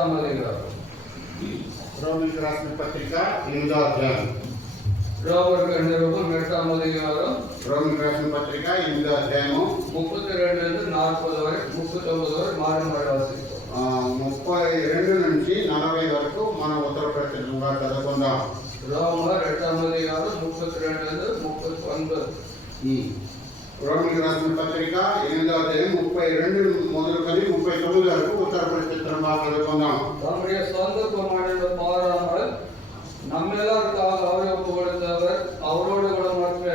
8వ అధికారం. రోమిలకు రాసిన పత్రిక 8వ అధ్యాయం. రోమర్కు 8వ అధికారం. రోమిలకు రాసిన పత్రిక 8వ అధ్యాయము 32 నుండి 40 వరకు 39 వరకు మారి వాసిస్తాం. 32 నుంచి 40 వరకు మనం ఉత్తర ప్రత్యేకంగా చదువుకుందాం. రోమర్ 8వ అధికారం 32 నుండి 39. రోమిలకు రాసిన పత్రిక 8వ అధ్యాయం 32 మొదలుకొని 39 వరకు உத்தர பிரதேசமாக చదువుకుందాం. நம்முடைய சொந்த குமாரன் பாராமல் நம்மெல்லாருக்காக அவரை ஒப்பு கொடுத்தவர் அவரோடு கூட மற்ற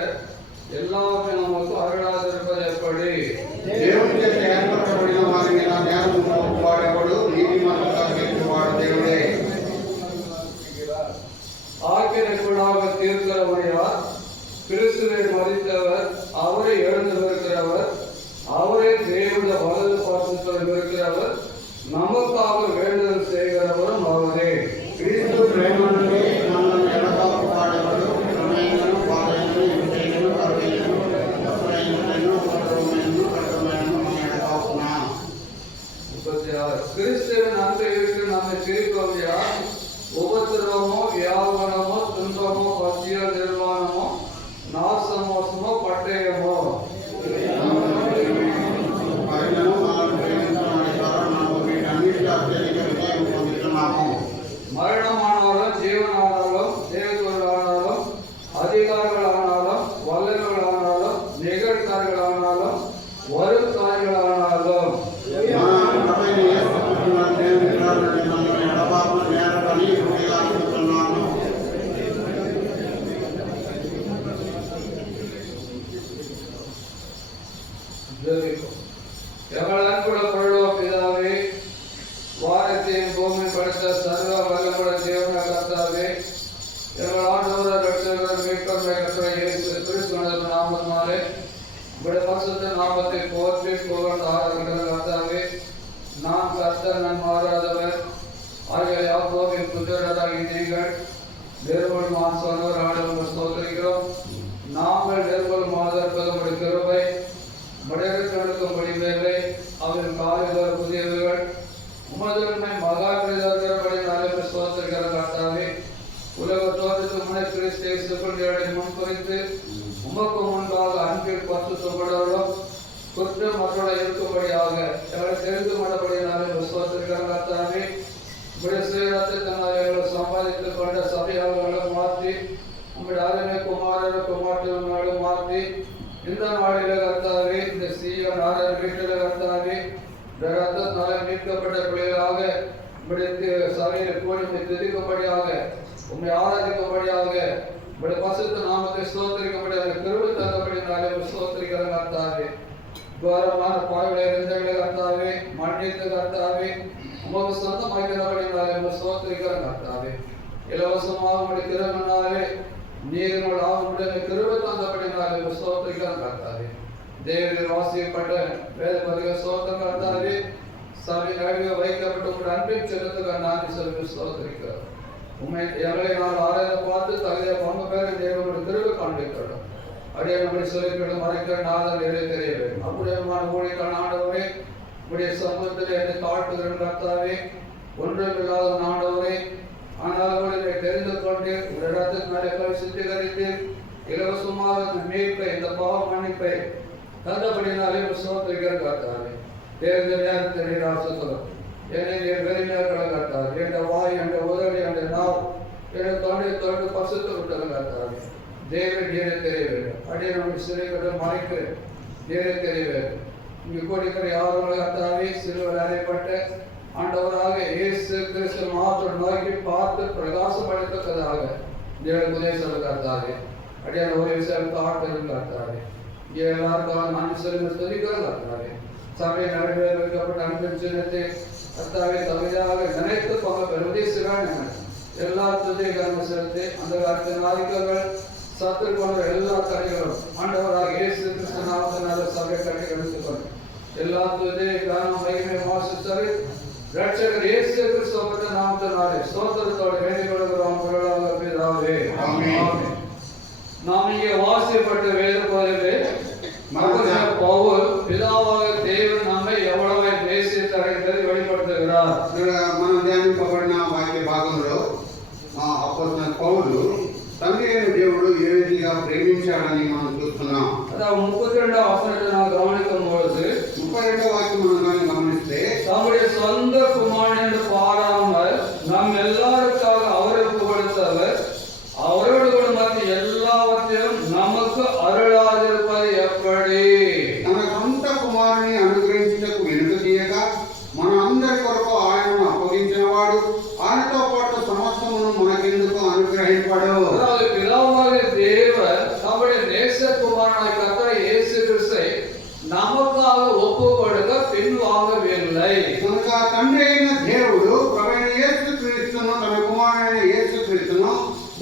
எல்லாவற்றையும் நமக்கு அருளாதிருப்பது எப்படி? దేవుని చేత ఏర్పరచబడిన వారిని నా జ్ఞానముగా ఒప్పువాడేవాడు నీతిమంతులుగా తీర్చువాడు దేవుడే. ஆக்கினைக்குள்ளாக தீர்க்கிறவர் யார்? கிறிஸ்துவை மரித்தவர், அவரை எழுந்திருக்கிறவர், அவரை தேவனுடைய வலது பாசத்தில் இருக்கிறவர், நமக்காக வேண்டுதல் செய்கிறவரும் அவரே. క్రీస్తు ప్రేమనుండి మనల్ని ఎడబాపువాడేవాడు ప్రమేయమును పాలనను ఇంద్రియమును కరుణను అప్రయములను ఉపద్రవములను కఠినములను మనం ఎడబాపునా. 36 கிறிஸ்துவின் அன்பை விட்டு நம்மை பிரிப்பவர் யார்? உபத்திரவமோ வியாபனமோ துன்பமோ பசியோ நிர்வாணமோ நாசமோசமோ பட்டயமோ மரணமானாலும் ஜீவனானாலும் தேவதூதர்களானாலும் அதிகாரிகளானாலும் வல்லவர்களானாலும் நிகழ்காரிகளானாலும் வருகாரிகளானாலும் எங்கள் அன்புள்ள பரலோக பிதாவே, வானத்தையும் பூமி படைத்த சர்வ வல்லமுள்ள தேவனாகிய கர்த்தாவே, எங்கள் ஆண்டவர் இரட்சகர் மீட்பர் கர்த்தர் இயேசு கிறிஸ்துவின் நாமத்தினாலே உம்முடைய பரிசுத்த நாமத்தை போற்றி புகழ்ந்து ஆராதிக்கிற கர்த்தாவே, நான் கர்த்தர் நான் மாறாதவர் ஆகிய யாக்கோபின் புத்திரராகிய நீங்கள் நிர்மூலமான சொன்னவர் ஆண்டவர் ஸ்தோத்திரிக்கிறோம். நாங்கள் நிர்மூலமானதற்கு உம்முடைய கிருபை மடையெடுக்கும் வேலை அவரின் காரியங்கள் புதியவர்கள் உமதுமை மகா பிரதேசப்படி ஸ்தோத்திரிக்கிற கர்த்தாவே, உலக தோற்றத்துக்கு முன்னே கிறிஸ்து இயேசுக்குள் முன் குறித்து உமக்கு முன்பாக அன்பில் பரிசுத்தப்படுவதும் குற்றம் மற்றோட இருக்கும்படியாக எங்களை தெரிந்து கொண்டபடியாலே ஸ்தோத்திரிக்கிற கர்த்தாவே, உங்களுடைய சுயரத்தத்தினால் எங்களை சம்பாதித்துக் கொண்ட சபையாளர்களை மாற்றி உங்களுடைய அருமை குமாரரும் மாற்றி இந்த நாளில கர்த்தாவே, இந்த சீயோன் ஆராதனை வீட்டில கர்த்தாவே, இந்த ரத்தத்தினால மீட்கப்பட்ட பிள்ளைகளாக உங்களுடைய சபையில் கூடி துதிக்கும்படியாக உண்மை ஆராதிக்கும்படியாக உங்களுடைய பரிசுத்த நாமத்தை ஸ்தோத்திரிக்கும்படியாக கிருபை தந்தபடினாலே ஸ்தோத்திரிக்கிற கர்த்தாவே, கௌரவமான பாவிகளை இருந்தவர்களை கர்த்தாவே மன்னித்து கர்த்தாவே உமக்கு சொந்தமாக்கிறபடினாலே ஸ்தோத்திரிக்கிற கர்த்தாவே, இலவசமாக உங்களுடைய கிருபையினாலே நீங்களுடைய ஆவுடைய கிருபை தந்தபடினாலே ஸ்தோத்திரிக்கிற கர்த்தாவே, தேவனில் வாசிக்கப்பட்ட வேத பதிக ஸ்தோத்திரம் கர்த்தாவே, சபை நடுவே வைக்கப்பட்ட உங்களுடைய அன்பின் செலுத்துக நன்றி சொல்லி ஸ்தோத்திரிக்கிறோம். உண்மை எங்களை நான் ஆராய்ந்து பார்த்து தகுதியாக பங்கு பேர தேவனுடைய கிருபை காண்பிக்கிறோம். அப்படியே நம்முடைய சொல்லிக்கிறது மறைக்கிற நாதல் தெரிய வேண்டும். அப்படியேமான ஊழியக்கான ஆண்டவரே, உங்களுடைய சமூகத்தில் என்னை தாழ்த்துகிறேன் கர்த்தாவே, ஒன்றுமில்லாத ஆண்டவரே, ஆனால் உங்களை தெரிந்து கொண்டு ஒரு இடத்துக்கு நடக்க சுத்திகரித்து இலவசமாக இந்த மீட்பை இந்த பாவ மன்னிப்பை தந்தபடினாலே ஸ்தோத்திரிக்கிற கர்த்தாவே, தேர்ந்த நேரத்தை நீர் ஆசீர்வதியும். என்னை நீர் வெறுமையாக கர்த்தாவே, என் வாய் என் உதவி என் நாவ் என் தொண்டை தொண்டு பசுத்து விட்டது கர்த்தாவே, தேவன் நீரை தெரிய வேண்டும். அப்படியே நம்முடைய சிறைகளை மறைக்கிறேன், நீரை தெரிய வேண்டும். இங்கு கூடிக்கிற யாரும் கர்த்தாவே, சிறுவர் அறையப்பட்ட ஆண்டவராக இயேசு கிறிஸ்து மாத்திரம் நோக்கி பார்த்து பிரகாசப்படுத்ததாக தேவன் உதவி சொல்ல கர்த்தாவே, அப்படியே ஒரு விஷயம் காட்டு கர்த்தாவே, இங்கே எல்லாருக்காக நான் சொல்லி சொல்லிக்கிற கர்த்தாவே, சபை நடுவே வைக்கப்பட்ட அன்பின் சின்னத்தை கர்த்தாவே தகுதியாக நினைத்து பங்கு பெறுவதே சிறான எல்லா துதிகளை செலுத்தி அந்த காலத்தின் ஆதிக்கங்கள் சத்து கொண்ட எல்லா தடைகளும் ஆண்டவராக இயேசு கிறிஸ்து நாமத்தினால சபை கட்டி எடுத்துக்கொண்டு எல்லா துதி காரணம் மகிமை மாசுத்தரை ரட்சகர் இயேசு கிறிஸ்து நாமத்தினாலே ஸ்தோத்திரத்தோடு வேண்டிக் கொள்கிறோம் பொருளாக பிதாவே. ஆமென். நாம் இங்கே வாசிக்கப்பட்ட வேத பகுதியிலே பவுல் பிதாவாக தேவன் நம்மை எவ்வளவு நேசித்தார் என்பதை வெளிப்படுத்துகிறார். మనం ధ్యానం ప్రేమించాడని మనం చూస్తున్నాం. அதாவது 32ஆம் வசனத்தை நாம் கவனிக்கும் பொழுது 32వ వాక్యం మనం కానీ గమనిస్తే தம்முடைய சொந்த குமாரன் என்று பாராமல் நம் எல்லாருக்காக அவருக்கு கொடுத்தவர் அவரோடு கூட மற்ற எல்லாவற்றையும் நமக்கு அருளாதிருப்பது எப்படி? తన సొంత కుమారుని అనుగ్రహించుటకు వెనుక తీయక మన అందరి కొరకు ఆయనను అప్పగించినవాడు ఆయనతో పాటు సమస్తమును మనకెందుకు అనుగ్రహింపడు? அதாவது பிதாவாகிய தேவன் தம்முடைய நேசகுமாரனாகிய கர்த்தர் இயேசு கிறிஸ்துவை நமக்காக ஒப்பு கொடுக்க பின்வாங்கவில்லை. కనుక తండ్రి అయిన దేవుడు ప్రభువైన యేసుక్రీస్తును తన కుమారుడైన యేసుక్రీస్తును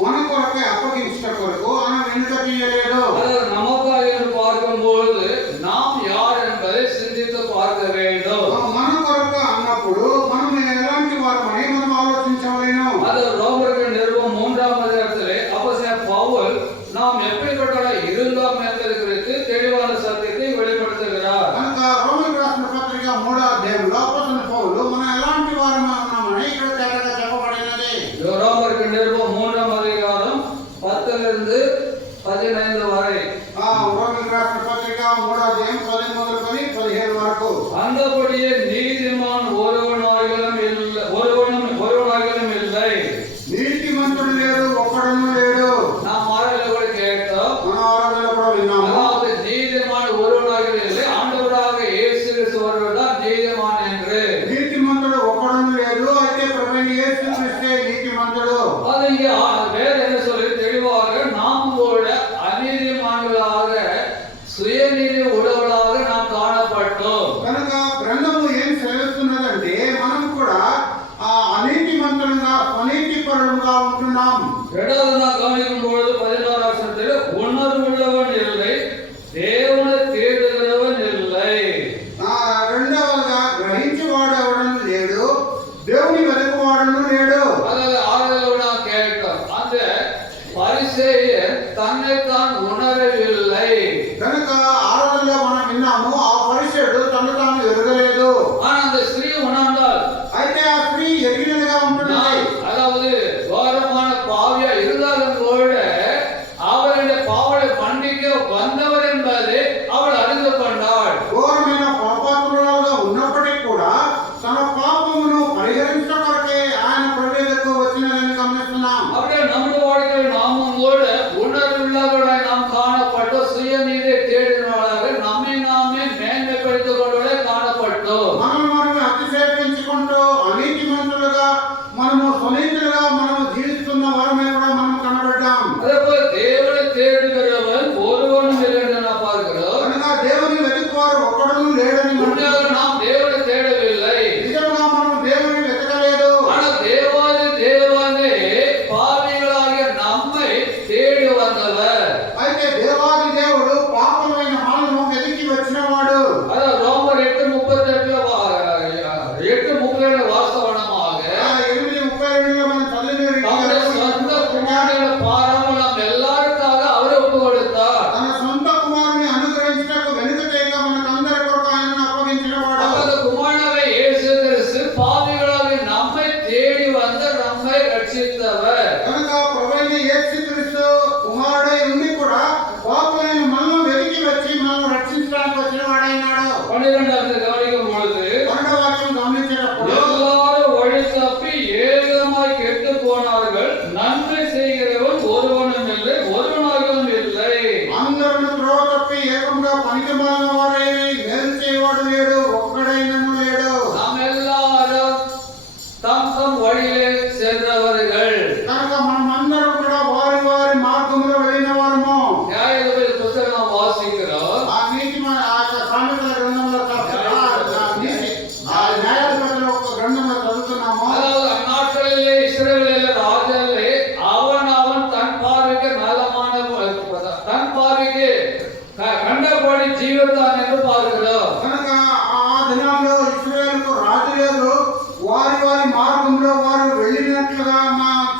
మన కొరకే అప్పగించుట కొరకు ఆయన వెనుక తీయలేదు. அதாவது நமக்காக என்று பார்க்கும்போது நாம் யார் என்பதை சிந்தித்து பார்க்க வேண்டும். మన కొరకు అన్నప్పుడు మనం ఎలాంటి వారమని మనం ఆలోచించవలేను. அது ரோமருக்கு நிருபம் 3ஆம் அதிகாரத்திலே அப்போஸ்தலன் பவுல் நாம் எப்படிப்பட்டவர்களாய் இருந்தோம் என்பது குறித்து தெளிவான சத்தியத்தை வெளிப்படுத்துகிறார். కనుక రోమీయులకు రాసిన పత్రిక 3వ అధ్యాయంలో అపోస్తలుడైన పౌలు మనం ఎలాంటి వారమని ఉన్నామని ఇక్కడ తేటగా చెప్పబడినది. ரோமருக்கு நிருபம் 3ஆம் அதிகாரம் 10 15 வரை. రోమీయులకు రాసిన పత్రిక 3వ అధ్యాయం 10 మొదలుకొని 17 వరకు. அந்தபடியே நீதிமான் ஒருவனாகிலும் இல்லை. నీతిమంతుడు లేడు, ఒక్కడును లేడు. நாம் ஆராய்ச்சியில கூட கேட்டோம். మన ఆరాధనలో కూడా విన్నాము. அதாவது நீதிமான் ஒருவனாகிலும் இல்லை, ஆண்டவராக இயேசு கிறிஸ்து ஒருவர் தான் நீதிமான் என்று. నీతిమంతుడు ఒక్కడును లేదు, అయితే ప్రభువైన యేసుక్రీస్తే నీతిమంతుడు. அது இங்கே வேதம் என்ன சொல்லி தெளிவாக நாம் கூட அநீதிமான்களாக சுயநீதி உடையவர்களாக நாம் காணப்பட்டோம். కనుక గ్రంథము ఏం సెలవిస్తున్నదంటే మనం కూడా అనీతిమంతులుగా స్వనీతిపరులుగా ఉంటున్నాం. இரண்டாவது நாம் கவனிக்கும் பொழுது 16ஆம் வசனத்தில் உணர்வுள்ளவன் இல்லை, தேவனை தேடுகிறவன் இல்லை. రెండవదిగా గ్రహించేవాడు ఎవడను లేడు, దేవుని వెతుకువాడును లేడు. அதாவது ஆறுதலோடு நாம் கேட்டோம். அந்த பரிசேயன் தன்னைத்தான் உணரவில்லை. కనుక ఆరాధనలో మనం విన్నాము, ఆ పరిసయుడు తను తాను ఎరగలేదు. ஆனா அந்த ஸ்திரீ உணர்ந்தாள். అయితే ఆ స్త్రీ ఎరిగినదిగా ఉంటున్నది. அதாவது கோரமான பாவியா இருந்தாலும் கூட அவருடைய பாவலை மன்னிக்க வந்தவர் என்பதை அவள் அறிந்து கொண்டாள். ఘోరమైన పాపాత్మురాలుగా ఉన్నప్పటికీ కూడా తన పాపమును పరిహరించడం కొరకే ఆయన ప్రవేశకు వచ్చినదని గమనిస్తున్నాం. அப்படியே நம்முடைய வாழ்க்கையில் நாமும் கூட உணர்வுள்ளவர்களாய் நாம் காணப்பட்டு சுயநீதியை தேடினவர்களாக நம்மை நாமே மேன்மைப்படுத்திக் கொண்டவர்களாய் காணப்பட்டோம். మనల్ని అతిశయించుకుంటూ అనీతిమంతులుగా మనము స్వనీతులుగా మనము జీవిస్తున్న వారమే కూడా మనం కనబడ్డాం. அதேபோல தேவனை தேடுகிறவன் ஒருவனும் இல்லை என்று நாம் பார்க்கிறோம். కనుక దేవుని వెతుకువారు ఒక్కడును లేడని உண்மையாக நாம் தேவனை தேடவில்லை. నిజంగా మనం దేవుని వెతకలేదు. ஆனால் தேவாதி தேவனே பாவிகளாகிய நம்மை தேடி வந்தவர். అయితే దేవాది దేవుడు పాపమైన మనల్ని వెతికి వచ్చినవాడు. அதாவது ரோமர் 8:32 வாஸ்தவனமாக 8:32 మనం தம்முடைய சொந்த குமாரனை பாராமல் நாம் எல்லாருக்காக அவரை ஒப்பு கொடுத்தார். తన సొంత కుమారుని అనుగ్రహించటకు వెనుక చేయక మనకందరి కొరకు ఆయనను అప్పగించినవాడు. அந்த குமாரனாகிய இயேசு கிறிஸ்து பாவிகளாகிய நம்மை தேடி வந்து நம்மை ரட்சித்தவர். కనుక ప్రభువైన యేసుక్రీస్తు కుమారుడై ఉండి కూడా పాపులైన మనల్ని వెతికి వచ్చి మనల్ని రక్షించడానికి వచ్చిన వాడైనాడు. 12வது கவனிக்கும் பொழுது 12వ వాక్యం గమనించినప్పుడు எல்லாரும் வழி தப்பி ஏகமாய் கெட்டு போனார்கள், நன்மை செய்கிறவன் ஒருவனும் இல்லை, ஒருவனாகவும் இல்லை. అందరూ త్రోవ తప్పి ఏకంగా పనికిమాలిన వారై మేలు చేయవాడు లేడు, ఒక్కడైనను లేడు. நாம் எல்லாரும் தம் தம் வழியிலே சென்றவர்கள். కనుక మనమందరం కూడా వారి వారి మార్గంలో వెళ్ళిన వారము. நியாயாதிபதி புத்தகம் நாம் வாசிக்கிறோம். ఆ నీతి సామెతల గ్రంథంలో న్యాయాధిపతుల ఒక గ్రంథంలో చదువుతున్నాము. அதாவது அந்நாட்களிலே இஸ்ரவேலிலே ராஜாவே அவன் தன் பார்வைக்கு நலமான தன் பார்வைக்கு கண்டபடி ஜீவித்தான் என்று பார்க்கிறோம். కనుక ఆ దినాల్లో ఇశ్రాయేలుకు రాజు లేదు, వారి వారి మార్గంలో వారు వెళ్ళినట్లుగా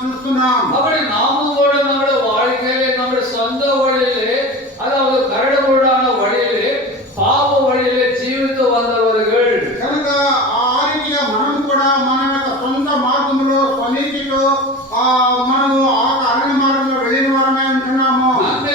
చూస్తున్నాం. அப்படி நாமும் கூட நம்முடைய வாழ்க்கையிலே நம்முடைய சொந்த வழியிலே, அதாவது கரடுமுரடான வழியிலே, பாவ வழியிலே ஜீவித்து வந்தவர்கள். కనుక ఆ రీతిగా మనం కూడా మన యొక్క సొంత మార్గంలో స్వనీతితో మనము ఆ అరణ్య మార్గంలో వెళ్ళిన వారమే ఉంటున్నాము. நன்மை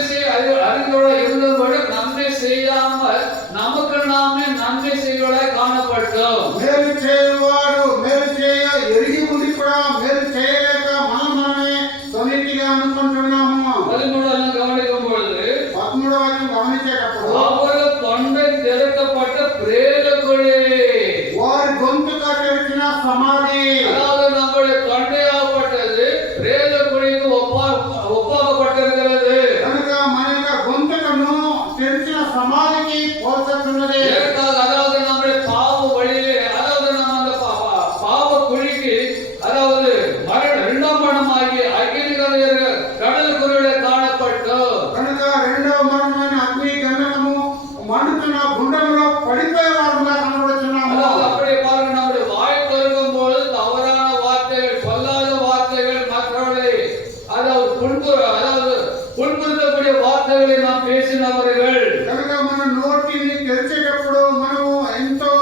புண்படுத்தக்கூடிய வார்த்தைகளை நாம் பேசினவர்கள். కనుక మన నోటిని తెరిచేటప్పుడు మనము ఎంతో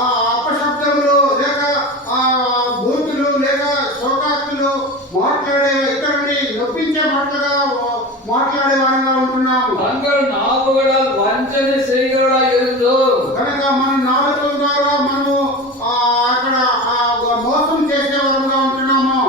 అపశబ్దములు లేక బూతులు లేక శోకాకులు మాట్లాడే ఇతరుని నొప్పించే మాటలుగా మాట్లాడే వారంగా ఉంటున్నాము. தங்கள் நாவுகளால் வஞ்சனை செய்கிறவர்களாய் இருந்தோம். కనుక మన నాలుకల ద్వారా మనము అక్కడ మోసం చేసే వారంగా ఉంటున్నాము.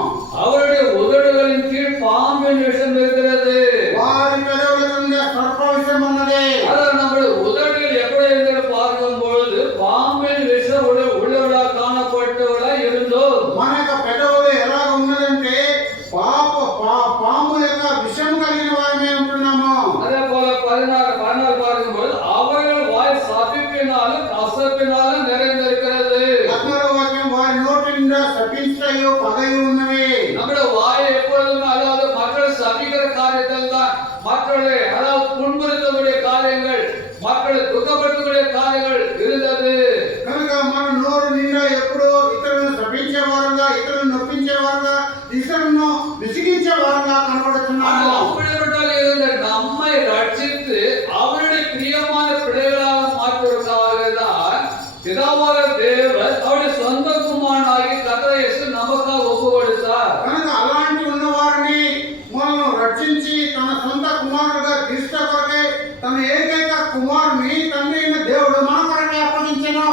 அவருடைய உதடுகளின் கீழ் பாம்பின் விஷம் இருக்கிறது. వారి పెదవుల కింద సర్ప విషం ఉన్నది. அதாவது நம்முடைய உதடுகள் எப்படி என்று பார்க்கும் பொழுது பாம்பின் விஷம் உள்ளவர்களாக காணப்பட்டவர்களாய் இருந்தோம். మన యొక్క పెదవులు ఎలా ఉన్నదంటే పాము యొక్క విషం కలిగిన వారమే ఉంటున్నాము. அதே போல 14 பார்க்கும்போது அவர்கள் வாய் சபிப்பினாலும் கசப்பினாலும் நிறைந்திருக்கிறது. 14వ వాక్యం వారి నోటి నిండా శపించయు పగయు ఉన్నవి. நம்முடைய வாய் எப்பொழுதுமே அதாவது மக்கள் சபிக்கிற காரியத்தில் தான் மக்களை அதாவது புண்படுத்தக்கூடிய காரியங்கள் மக்களை துக்கப்படுத்தக்கூடிய காரியங்கள் இருந்தது. కనుక మన నోరు నిండా ఎప్పుడూ ఇతరులను శపించే వారంగా ఇతరులను నొప్పించే వారంగా ఇతరులను విసిగించే వారంగా కనబడుతున్నాము. அப்படிப்பட்ட இருந்த நம்மை ரட்சித்து அவருடைய பிரியமான பிள்ளைகளாக மாற்றுவதற்காக தான் பிதாவாக தேவன் அவருடைய சொந்த குமாரனாகி கர்த்தர் இயேசு நமக்காக ஒப்பு கொடுத்தார். కనుక అలాంటి ఉన్న వారిని మనల్ని రక్షించి తన సొంత కుమారుడుగా తీసుకోకే తన ఏకైక కుమారుని తండ్రి అయిన దేవుడు మన కొరకే అప్పగించెను.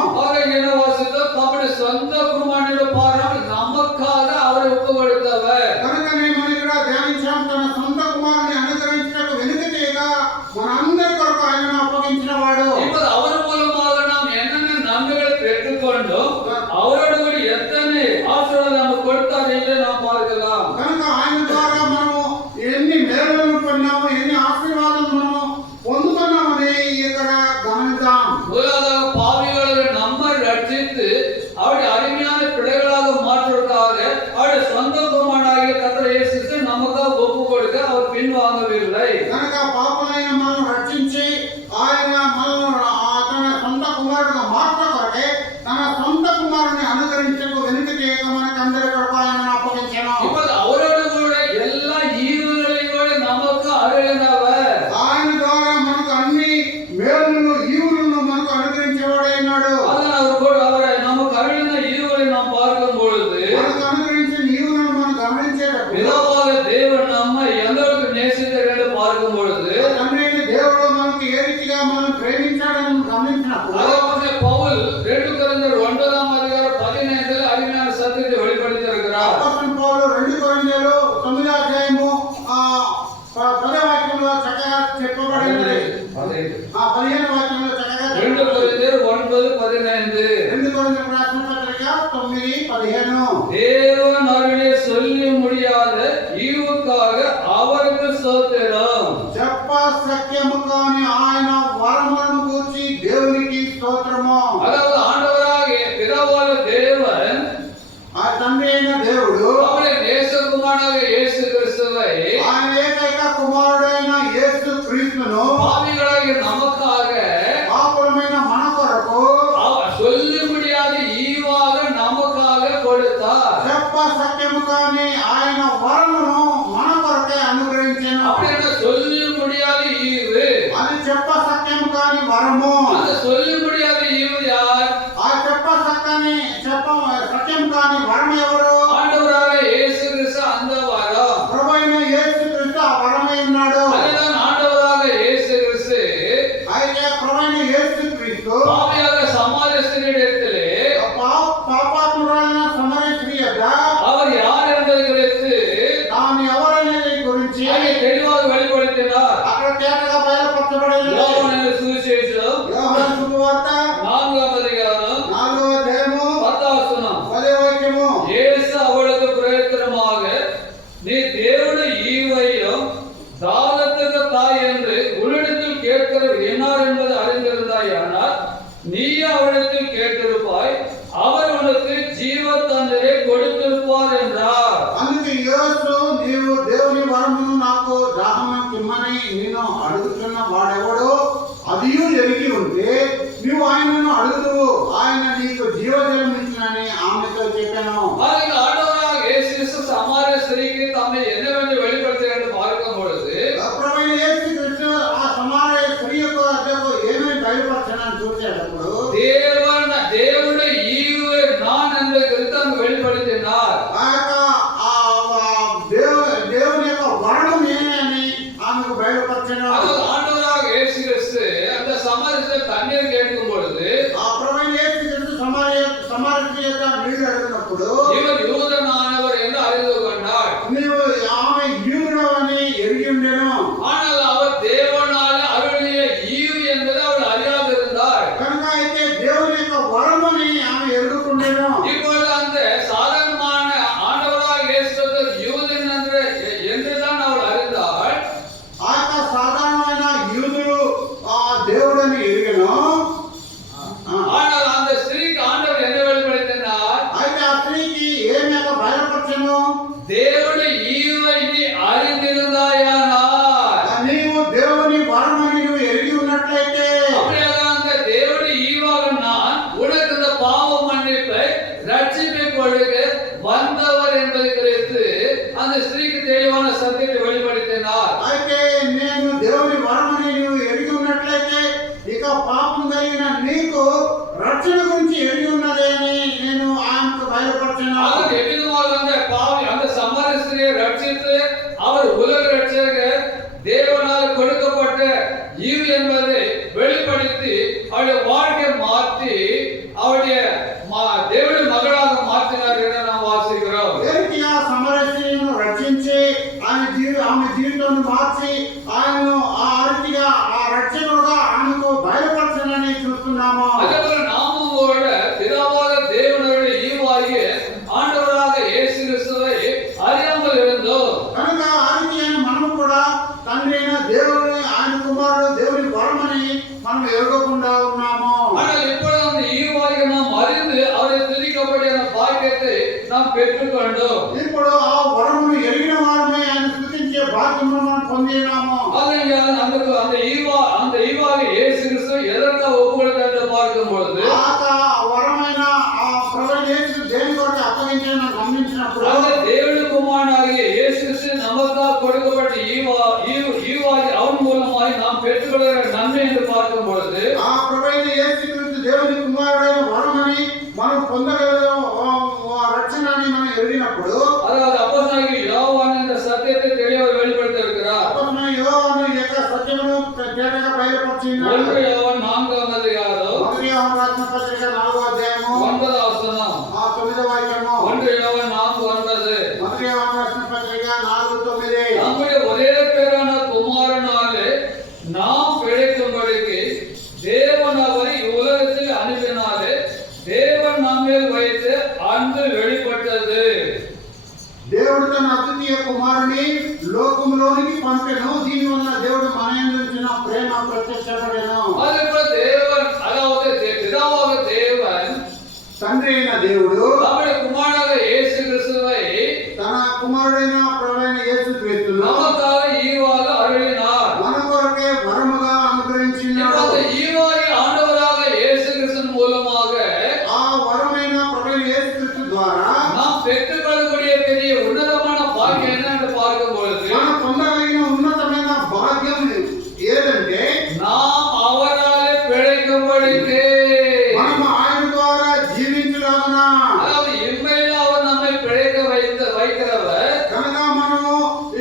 என்ன வாசித்தோம்? தம்முடைய சொந்த குமாரனுடைய பாரம் நமக்காக அவரை ஒப்பு கொடுத்தவர். కనుకనే మనం ఇక్కడ ధ్యానించాం తన సొంత కుమారుని అనుగ్రహించడానికి వెనుక చేయగా మనందరి కొరకు ఆయనను అప్పగించిన వాడు. இப்போது அவர் மூலமாக நாம் என்னென்ன நன்மைகளை பெற்றுக்கொண்டோம், அவரோடு கூட எத்தனை ஆசீர்வாதம் நமக்கு கொடுத்தார் என்று நாம் பார்க்கலாம். కనుక ఆయన ద్వారా మనము ఎన్ని మేలులను పొందాము ఎన్ని ఆశీర్వాదాలు మనము పొందుతున్నామని ఇక్కడ గమనిద్దాం. முதலாவதாக பாவிகளை நம்மை ரட்சித்து அவருடைய அருமையான பிள்ளைகளாக மாற்றுவதற்காக அவருடைய சொந்த குமாரனாகிய கர்த்தர் இயேசு கிறிஸ்து நமக்காக ஒப்பு கொடுக்க அவர் பின்வாங்கவில்லை. కనుక పాపులైన మనల్ని రక్షించి ఆయన మనల్ని తన సొంత కుమారుడుగా మార్చ కొరకే తన సొంత కుమారుని అనుగ్రహించకు వెనుక చేయక మనకు అందరి కొరకు ఆయన అప్పగించాను. இப்போது அவரோடு கூட எல்லா ஈவுகளையும் கூட நமக்கு அருளினவர். ఆయన ద్వారా మనకు అన్ని మేలులను ఈవులను మనకు అనుగ్రహించేవాడైనాడు. அதனால் அவரை நமக்கு அருளின ஈவுகளை நாம் பார்க்கும் பொழுது మనకు అనుగ్రహించిన ఈవులను మనం గమనించేటప్పుడు பிதாவாக தேவன் நம்மை எந்த அளவுக்கு நேசித்தார் என்று பார்க்கும் பொழுது తండ్రి అయిన దేవుడు మనకు ఏ రీతిగా మనం ప్రేమించాడని గమనించినప్పుడు அதாவது பவுல் 2 கொரிந்தியர் 9ஆம் அதிகாரம் 15 அருமையான சத்தியத்தை வெளிப்படுத்தியிருக்கிறார். అపోస్తలుడైన పౌలు 2 కొరింథీయులు 9వ అధ్యాయము 10వ వాక్యంలో చక్కగా చెప్పబడింది. 15వ వాక్యంలో చక్కగా 2 கொரிந்தியர் 9:15 2 కొరింథీయులకు రాసిన పత్రిక 9:15 தேவன் அருளிய சொல்லி முடியாத ஈவுக்காக அவருக்கு ஸ்தோத்திரம். చెప్ప సత్యము కాని ఆయన వరములను గూర్చి దేవునికి స్తోత్రము. அதாவது ஆண்டவராகிய பிதாவாக தேவன் ఆ తండ్రి అయిన దేవుడు அவருடைய நேசகுமாரனாக இயேசு கிறிஸ்துவை ఆయన ఏకైక కుమారుడైన యేసు క్రీస్తును பாவிகளாகிய நமக்காக పాపులమైన మన కొరకు சொல்ல முடியாத ஈவாக நமக்காக கொடுத்தார். చెప్ప సత్యము కాని ఆయన వరమును మన కొరకే అనుగ్రహించెను. அப்படின்னா சொல்ல முடியாத ஈவு, అది చెప్ప సత్యము కాని వరము. அந்த சொல்ல முடியாத ஈவு யார்? ఆ చెప్ప సత్యం కాని వరం ఎవరు? ஆண்டவராக இயேசு கிறிஸ்து அந்த வரம். ప్రభువైన యేసు క్రీస్తు ఆ వరమై ఉన్నాడు. அதுதான் ஆண்டவராக இயேசு கிறிஸ்து అయితే ప్రభువైన యేసు క్రీస్తు பாவியாக சமாரியஸ்தரிடத்திலே పాపాత్ముడైన సమరయ స్త్రీ యొద్ద அவர் யார் என்பதை குறித்து తాను ఎవరనేది గురించి அங்கே தெளிவாக வெளிப்படுத்தினார். అక్కడ తేటగా బయలుపరచబడింది. யோவான் சுவிசேஷம் యోహాను శుభవార్త 4ஆம் அதிகாரம் 4వ అధ్యాయము 10ஆம் வசனம். 10వ వాక్యము இயேசு அவளுக்கு பிரயத்தனமாக நீ தேவனுடைய ஈவையும் தாவத்துக்கு தாய் என்று உன்னிடத்தில் கேட்கிறவர் என்னார் என்பது அறிந்திருந்தாயானால் நீ அவரிடத்தில் கேட்டிருப்பாய், அவர் உனக்கு ஜீவ தண்ணீரை கொடுத்திருப்பார் என்றார். అందుకే యేసు నీవు దేవుని వరమును నాకు దాహమకిమ్మని నేను అడుగుతున్న వాడెవడో అదియు ఎరిగి ఉంటే నీవు ఆయనను అడుగుదువు, ఆయన నీకు జీవజలం ఇచ్చినని ఆమెతో చెప్పాను. அதுக்கு ஆண்டவராக இயேசு கிறிஸ்து சமாரிய ஸ்திரீக்கு தம்மை என்னவென்று வெளிப்படுத்துகிறார் என்று ఆమె యూదుడు అని ఎరిగి ఉండెను. ஆனால் அவர் தேவனால அருளிய ஈவு என்பதை அவள் அறியாதிருந்தாள். కనుక అయితే దేవుని యొక్క వరముని ఆమె ఎరుగుకుండెను. இப்பொழுது அந்த சாதாரணமான ஆண்டவராக இயேசு கிறிஸ்து யூதன் என்றுதான் அவள் அறிந்தாள். ఆ యొక్క సాధారణమైన యూదుడు ఆ దేవుడని ఎరిగెను. ஆனால் அந்த ஸ்திரீக்கு ஆண்டவர் என்ன வெளிப்படுத்தினார்? అయితే ఆ స్త్రీకి ఏమి యొక్క బయలుపరచెను? தேவனுடைய ஈவை நீ அறிந்திருந்தாயானால், నీవు దేవుని వరమని నువ్వు ఎరిగి ఉన్నట్లయితే, அப்படியாக அந்த தேவனுடைய ஈவாக நான் உனக்கு இந்த பாவ மன்னிப்பை ரட்சிப்பை கொடுக்க வந்தவர் என்பதை குறித்து அந்த ஸ்திரீக்கு தெளிவான சத்தியத்தை வெளிப்படுத்தினார். అయితే నేను దేవుని వరమని నువ్వు ఎరిగి ఉన్నట్లయితే ఇక పాపం కలిగిన నీకు రక్షణ గురించి ఎరిగి ఉన్నదే అని నేను ఆయనకు బయలుపరచను. அவர் எவ்விதமாக அந்த பாவி அந்த சமாரிய ஸ்திரியை ரட்சித்து அவர் உலக ரட்சகர் தேவனால் கொடுக்கப்பட்ட ஈவு என்பதை வெளிப்படுத்தி அவருடைய வாழ்க்கையை மாற்றி அவருடைய தேவனுடைய மகளாக மாற்றினார் என்று நாம் வாசிக்கிறோம். ఏ రీతిగా సమరస్యను రక్షించి ఆమె జీవితాన్ని మార్చి ఆయనను ఆ రీతిగా ఆ రక్షకుడుగా ఆయనకు బయలుపరచనని చూస్తున్నాము. அதேபோல நாமும் கூட பிதாவாக தேவனுடைய ஈவாகிய ஆண்டவராக இயேசு கிறிஸ்துவை அறியாமல் இருந்தோம். కనుక ఆ రీతిగా మనము కూడా తండ్రి అయిన దేవుని ఆయన కుమారుడు దేవుని వరమని మనం ఎరగకుండా ఉన్నాము. ஆனால் இப்பொழுது அந்த ஈவாகிய நாம் அறிந்து அவரை துதிக்கப்படியான பாக்கியத்தை நாம் பெற்றுக்கொண்டோம். ఇప్పుడు ఆ వరమును ఎరిగిన వారమే ఆయన స్తుతించే భాగ్యమును మనం పొందినాము. அந்த ஈவாகிய இயேசு கிறிஸ்து எதற்காக ஒப்புக்கொடுத்தார் என்று பார்க்கும் பொழுது ఆ వరమైన ఆ ప్రభు యేసు దేని కొరకు అప్పగించిన గమనించినప్పుడు அந்த தேவனுடைய குமாரனாகிய இயேசு கிறிஸ்து நமக்காக கொடுக்கப்பட்ட ஈவாகிய அவன் மூலமாய் நாம் பெற்றுக்கொள்கிற நன்மை என்று பார்க்கும் பொழுது ఆ ప్రభు యేసు క్రీస్తు దేవుని కుమారుడైన వరమని మనం పొందగలం రక్షణని మనం ఎరిగినప్పుడు அதாவது அப்போஸ்தலனாகிய யோவான் இந்த சத்தியத்தை தெளிவாக வெளிப்படுத்தி இருக்கிறார். అప్పుడు యోహాను ఈ యొక్క సత్యమును తేటగా బయలుపరిచినాడు. 1 யோவான் 4వ అధ్యాయం మొదటి యోహాను రాసిన పత్రిక 4వ అధ్యాయము 9వ వచనం. 9వ వాక్యము 1 யோவான் 4:9. మొదటి యోహాను రాసిన పత్రిక 4:9. நம்முடைய ஒரே பேரான குமாரனாலே நாம் பிழைக்கும்படிக்கு தேவன் அவரை உலகத்தில் அனுப்பினாலே தேவன் நம்மேல் வைத்த அன்பு வெளிப்பட்டது. దేవుడు తన అద్వితీయ కుమారుని లోకంలోనికి పంపెను. దీని వల్ల దేవుడు మన యందు ఉంచిన ప్రేమ ప్రత్యక్షపడెను. அதேபோல தேவன் அதாவது பிதாவாக தேவன் తండ్రి అయిన దేవుడు நம்முடைய குமாரனாக இயேசு கிறிஸ்துவை తన కుమారుడైన ప్రభువైన యేసు క్రీస్తును நமக்காக ஈவாக அருளினார். మన కొరకే వరముగా అనుగ్రహించినాడు. அந்த ஈவாகி ஆண்டவராக இயேசு கிறிஸ்துவின் மூலமாக ఆ వరమైన ప్రభువైన యేసు క్రీస్తు ద్వారా நாம் பெற்றுக்கொள்ளக்கூடிய பெரிய உன்னதமான பாக்கியம் என்ன என்று பார்க்கும் பொழுது మనం పొందగలిగిన ఉన్నతమైన భాగ్యం ఏదంటే நாம் அவராலே பிழைக்கும்படிக்கு మనం ఆయన ద్వారా జీవించలాగున. அதாவது இம்மையில அவர் நம்மை பிழைக்க வைக்கிறவர் కనుక మనము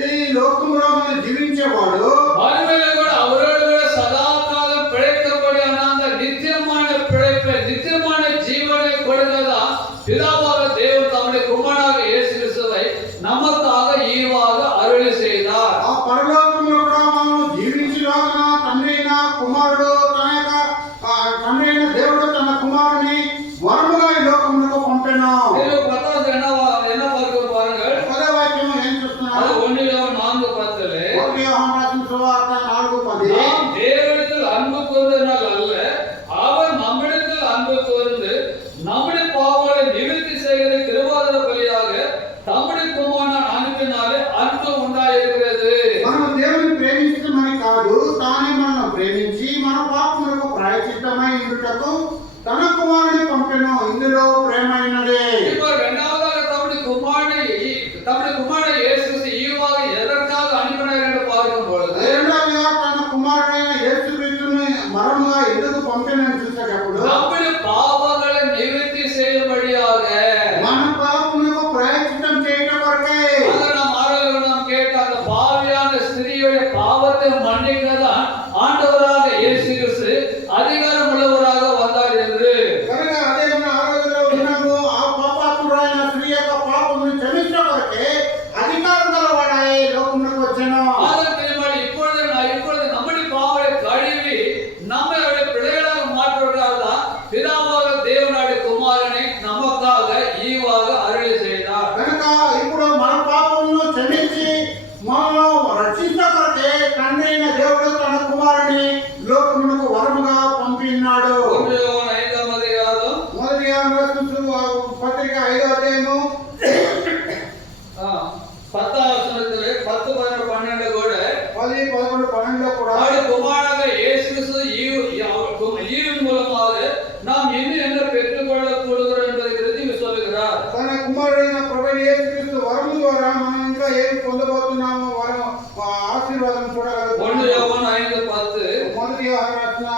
ఈ లోకంలో మనం జీవించేవాడు மறுமையில கூட அவரோடு கூட சதாகாலம் பிழைக்கக்கூடிய அந்த நித்தியமான பிழைப்பை நித்தியமான ஜீவனை கொடுக்கதான் பிதாவாக தேவன் தம்முடைய குமாரனாக இயேசு கிறிஸ்துவை நமக்காக ஈவாக அருளி செய்தார். ఆ పరలోకంలో కూడా మనం జీవించలాగున తండ్రి అయిన కుమారుడు తండ్రి అయిన దేవుడు తన కుమారుని వరముగా ఈ లోకములకు పంపెను. இதில் 10வது என்ன பார்க்க பாருங்கள். పదవాక్యం ఏం அது చూస్తున్నారు? 1 யோவான் 4:10. ఒకటి యోహాను రాసిన సువార్త 4:10. நாம் தேவனிடத்தில் அன்பு கூர்ந்ததினால் அல்ல, அவர் நம்மிடத்தில் அன்பு கூர்ந்து நம்முடைய பாவங்களை நிவர்த்தி செய்கிற கிருபாதார பலியாக தம்முடைய குமாரனை அனுப்பினாலே அன்பு உண்டாயிருக்கிறது. మనం దేవుని ప్రేమించమని కాదు, తానే మనల్ని ప్రేమించి మన పాపములకు ప్రాయశ్చిత్తమై ఉండుటకు తన కుమారుని పంపెను. ఇందులో ప్రేమ అయినదే. இப்போ இரண்டாவதாக தம்முடைய குமாரனை இயேசு கிறிஸ்து ஈவாக எதற்காக அனுப்பினார் என்று பார்க்கும் பொழுது రెండవదిగా తన కుమారుడైన యేసు క్రీస్తుని మరముగా ఎందుకు పంపెనని చూసేటప్పుడు நம்முடைய பாவங்களை நிவர்த்தி செய்யும்படியாக మన పాపములకు ప్రాయశ్చిత్తం చేయటం కొరకే. அதை நாம் கேட்ட அந்த பாவியான ஸ்திரியுடைய பாவத்தை மன்னிக்கதான் ஆண்டவராக இயேசு கிறிஸ்து அதிகாரம் உள்ளவராக வந்தார் మనలో రక్షించ కొరకే తండ్రి అయిన దేవుడు తన కుమారుని లోకమునకు వరముగా పంపినాడు. ஒன்று யோவான் 5ஆம் அதிகாரம் మొదటి యోహాను రాసిన పత్రిక 5వ అధ్యాయము 10వ వచనத்திலே 10, 11, 12 கூட 10, 11, 12 కూడా அவருடைய குமாரனாக இயேசு கிறிஸ்து ஈவின் மூலமாக நாம் இன்னும் என்ன பெற்றுக்கொள்ள கூடுகிறோம் என்பதை குறித்து சொல்லுகிறார். తన కుమారుడైన ప్రభువైన యేసుక్రీస్తు వరము ద్వారా మనం ఇంకా ఏమి పొందబోతున్నామో వరం ఆశీర్వాదం చూడగలుగుతాం. 1 யோவான் 5:10 మొదటి యోహాను రాసిన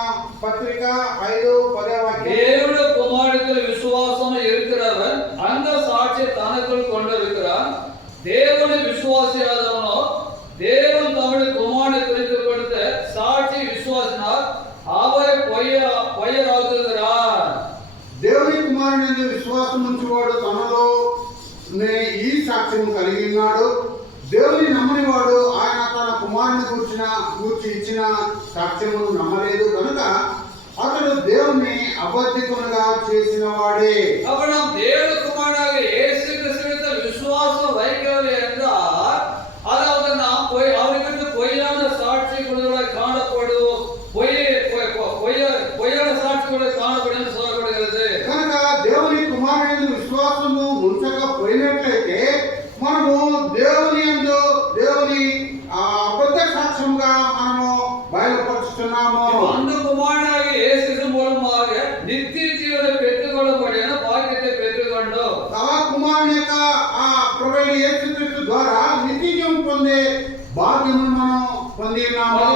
పత్రిక 5:10 వాక్యం. தேவனுடைய குமாரத்தில் விசுவாசம் இருக்கிறவன் அந்த சாட்சியை தனக்குள் கொண்டிருக்கிறான். தேவனை விசுவாசியாதவனோ தேவன் தம்முடைய குமாரனை குறித்து கொடுத்த சாட்சி விசுவாசினால் அவரை பொய்யராக்குகிறார். దేవుని కుమారుని విశ్వాసం ఉంచువాడు తనలో ఈ సాక్ష్యం కలిగి ఉన్నాడు. దేవుని నమ్మని వాడు ఆయన తన కుమారుని గూర్చి ఇచ్చిన సాక్ష్యమును నమ్మలేదు కనుక అతడు దేవుని అబద్ధికునిగా చేసిన వాడే. அப்ப நாம் தேவ குமாரனாக இயேசு கிறிஸ்துவின் விசுவாசம் வைக்கவில்லை என்றால் அதாவது நாம் அவருக்கு பொய்யான சாட்சி கொடுக்கிறவரை காணப்படுவோம். பொய்யான சாட்சி கூட காணப்படும் சொல்லப்படுகிறது. కనుక దేవుని కుమారుని విశ్వాసము ఉంచకపోయినట్లయితే మనము దేవుని అబద్ధ సాక్ష్యంగా మనము బయలుపరుస్తున్నాము. அந்த குமாரனாக இயேசு மூலமாக நித்திய ஜீவனை பெற்றுக்கொள்ளக்கூடிய பாக்கியத்தை பெற்றுக்கொண்டோம். ఆ కుమారుని యొక్క ఆ ప్రభువైన యేసుక్రీస్తు ద్వారా నిత్య జీవం పొందే భాగ్యమును మనం పొందినాము.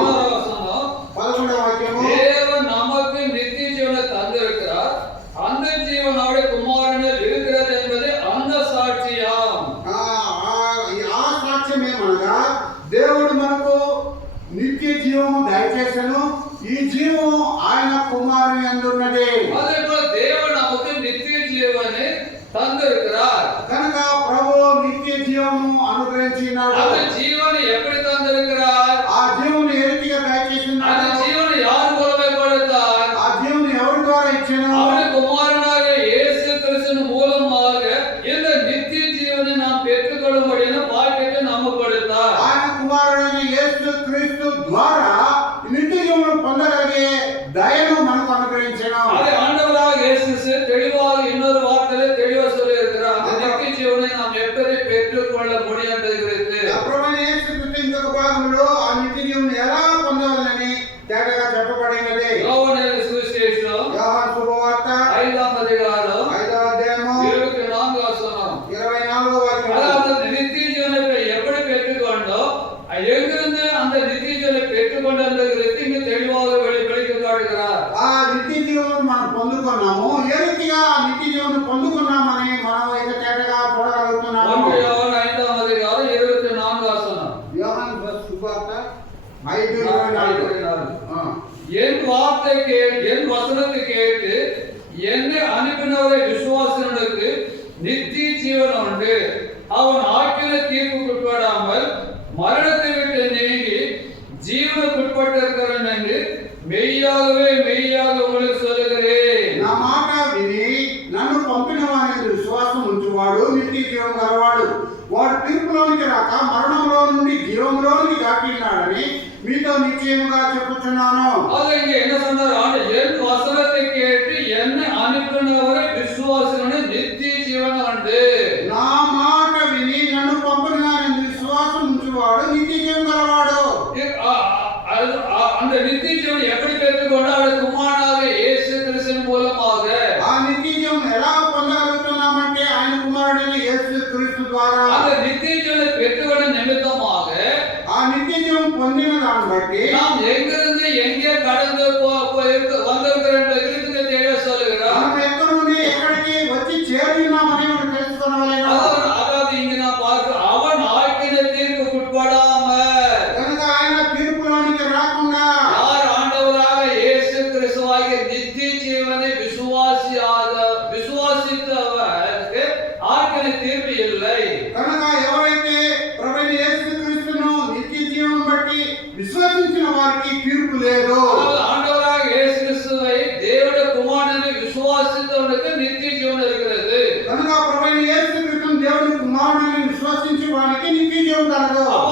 11వ వాక్యము. தேவன் நமக்கு நித்திய ஜீவனை தந்திருக்கிறார். அந்த ஜீவன் அவருடைய குமாரனில் இருக்கிறது என்பது அந்த சாட்சியாம். ఆ సాక్ష్యం ఏమనగా దేవుడు మనకు నిత్య జీవము దయచేసను. ఈ జీవము ఆయన కుమారుని యందు ఉన్నది. அதே போல தேவன் நமக்கு நித்திய ஜீவனை தந்திருக்கிறார். కనుక ప్రభువు నిత్య జీవము అనుగ్రహించినాడు. அந்த ஜீவனை எப்படி தந்திருக்கிறார்? ఆ జీవమును ఏ రీతిగా அந்த దయచేసినాడు? ஜீவனை யார் மூலமே கொடுத்தார்? ఆ జీవమును ఎవరి ద్వారా ఇచ్చాను? அவருடைய குமாரனாக இயேசு கிறிஸ்துவின் மூலமாக இந்த நித்திய ஜீவனை நாம் பெற்றுக்கொள்ளும்படியான பாக்கியத்தை நமக்கு கொடுத்தார். ఆయన కుమారుడైన యేసు క్రీస్తు ద్వారా నిత్య జీవమును పొందగలిగే దయను మనకు అనుగ్రహించాను. அதை ஆண்டவராக இயேசு கிறிஸ்து தெளிவாக இன்னொரு வார்த்தையிலே தெளிவாக சொல்லியிருக்கிறார். அந்த நித்திய ஜீவனை நாம் எப்படி பெற்றுக்கொள்ள முடியும் என்பது குறித்து. ప్రభువైన యేసు క్రీస్తు ఇంకొక భాగంలో ఆ నిత్య జీవమును ఎలా పొందవాలని తేటగా చెప్పబడినది. யோவான் சுவிசேஷம் యోహాను శుభవార్త 5ஆம் அதிகாரம் 5వ అధ్యాయము 24 வசனம். 24వ వాక్యం. அதாவது நித்திய ஜீவனை எப்படி பெற்றுக்கொண்டோம், எங்கிருந்து அந்த நித்திய ஜீவனை பெற்றுக்கொண்டது குறித்து இங்கு தெளிவாக வெளிப்படுத்தி காட்டுகிறார். ఆ నిత్య జీవమును మనం పొందుకున్నాము. ఏ రీతిగా ఆ నిత్య జీవమును పొందుకున్నామని మనం ఇక తేటగా చూడగలుగుతున్నాము. 1 யோவான் 5ஆம் அதிகாரம் 24 வசனம். యోహాను శుభవార్త 5:24. என் வார்த்தை என் வசனத்தை கேட்டு என்னை அனுப்பினவரை விசுவாசனுக்கு நித்திய ஜீவன் உண்டு. அவன் ஆக்கின தீர்ப்புக்குட்படாமல் மரணத்தை விட்டு நீங்கி ஜீவனுக்குட்பட்டிருக்கிறவன் என்று மெய்யாகவே உங்களுக்கு சொல்லுகிறேன். నా మాట విని నన్ను పంపిన వాని విశ్వాసం ఉంచువాడు నిత్య జీవం గలవాడు. వాడు తీర్పులోనికి రాక మరణంలో నుండి జీవంలోనికి దాటినాడని మీతో నిశ్చయముగా చెప్పుచున్నాను. அது இங்க என்ன சொன்னார்? என் வசனத்தை கேட்டு என்னை அனுப்பினவரை விசுவாசனுக்கு நித்திய ஜீவன் உண்டு. నా మాట విని నన్ను పంపిన వాని విశ్వాసం ఉంచువాడు నిత్య జీవం గలవాడు. அந்த நித்திய ஜீவனை எப்படி பெற்றுக்கொண்டார்? குமாரனாக இயேசு கிறிஸ்துவின் மூலமாக. ఆ నిత్య జీవం ఎలా పొందగలుగుతున్నామంటే ఆయన కుమారుడైన యేసు క్రీస్తు ద్వారా. அந்த நித்திய ஜீவனை பெற்றுக்கொண்ட நிமித்தமாக ఆ నిత్య జీవం పొందిన దాన్ని బట్టి நாம் எங்கிருந்து எங்கே கடந்து வந்திருக்கிறோம் என்பதை தெளிவாக சொல்லுகிறார். మనం ఎక్కడి నుండి ఎక్కడికి వచ్చి చేరున్నామని మనం తెలుసుకోవాలని. அதாவது இங்க நான் பார்க்கிறோம், அவன் ஆக்கின தீர்ப்புக்குட்படாம. కనుక ఆయన తీర్పులోనికి రాకుండా யார் ஆண்டவராக இயேசு கிறிஸ்துவாகிய நித்திய ஜீவனை விசுவாசித்தவருக்கு ஆக்கின தீர்ப்பு இல்லை. కనుక ఎవరైతే ప్రభువైన యేసు క్రీస్తును నిత్య జీవం బట్టి విశ్వసించిన వారికి తీర్పు లేదు. ஆண்டவராக இயேசு கிறிஸ்துவை தேவனுடைய குமாரனை விசுவாசித்தவனுக்கு நித்திய ஜீவன் இருக்கிறது. కనుక ప్రభువైన యేసు క్రీస్తును దేవుని కుమారుని విశ్వసించే వారికి నిత్య జీవం కలదు. அப்ப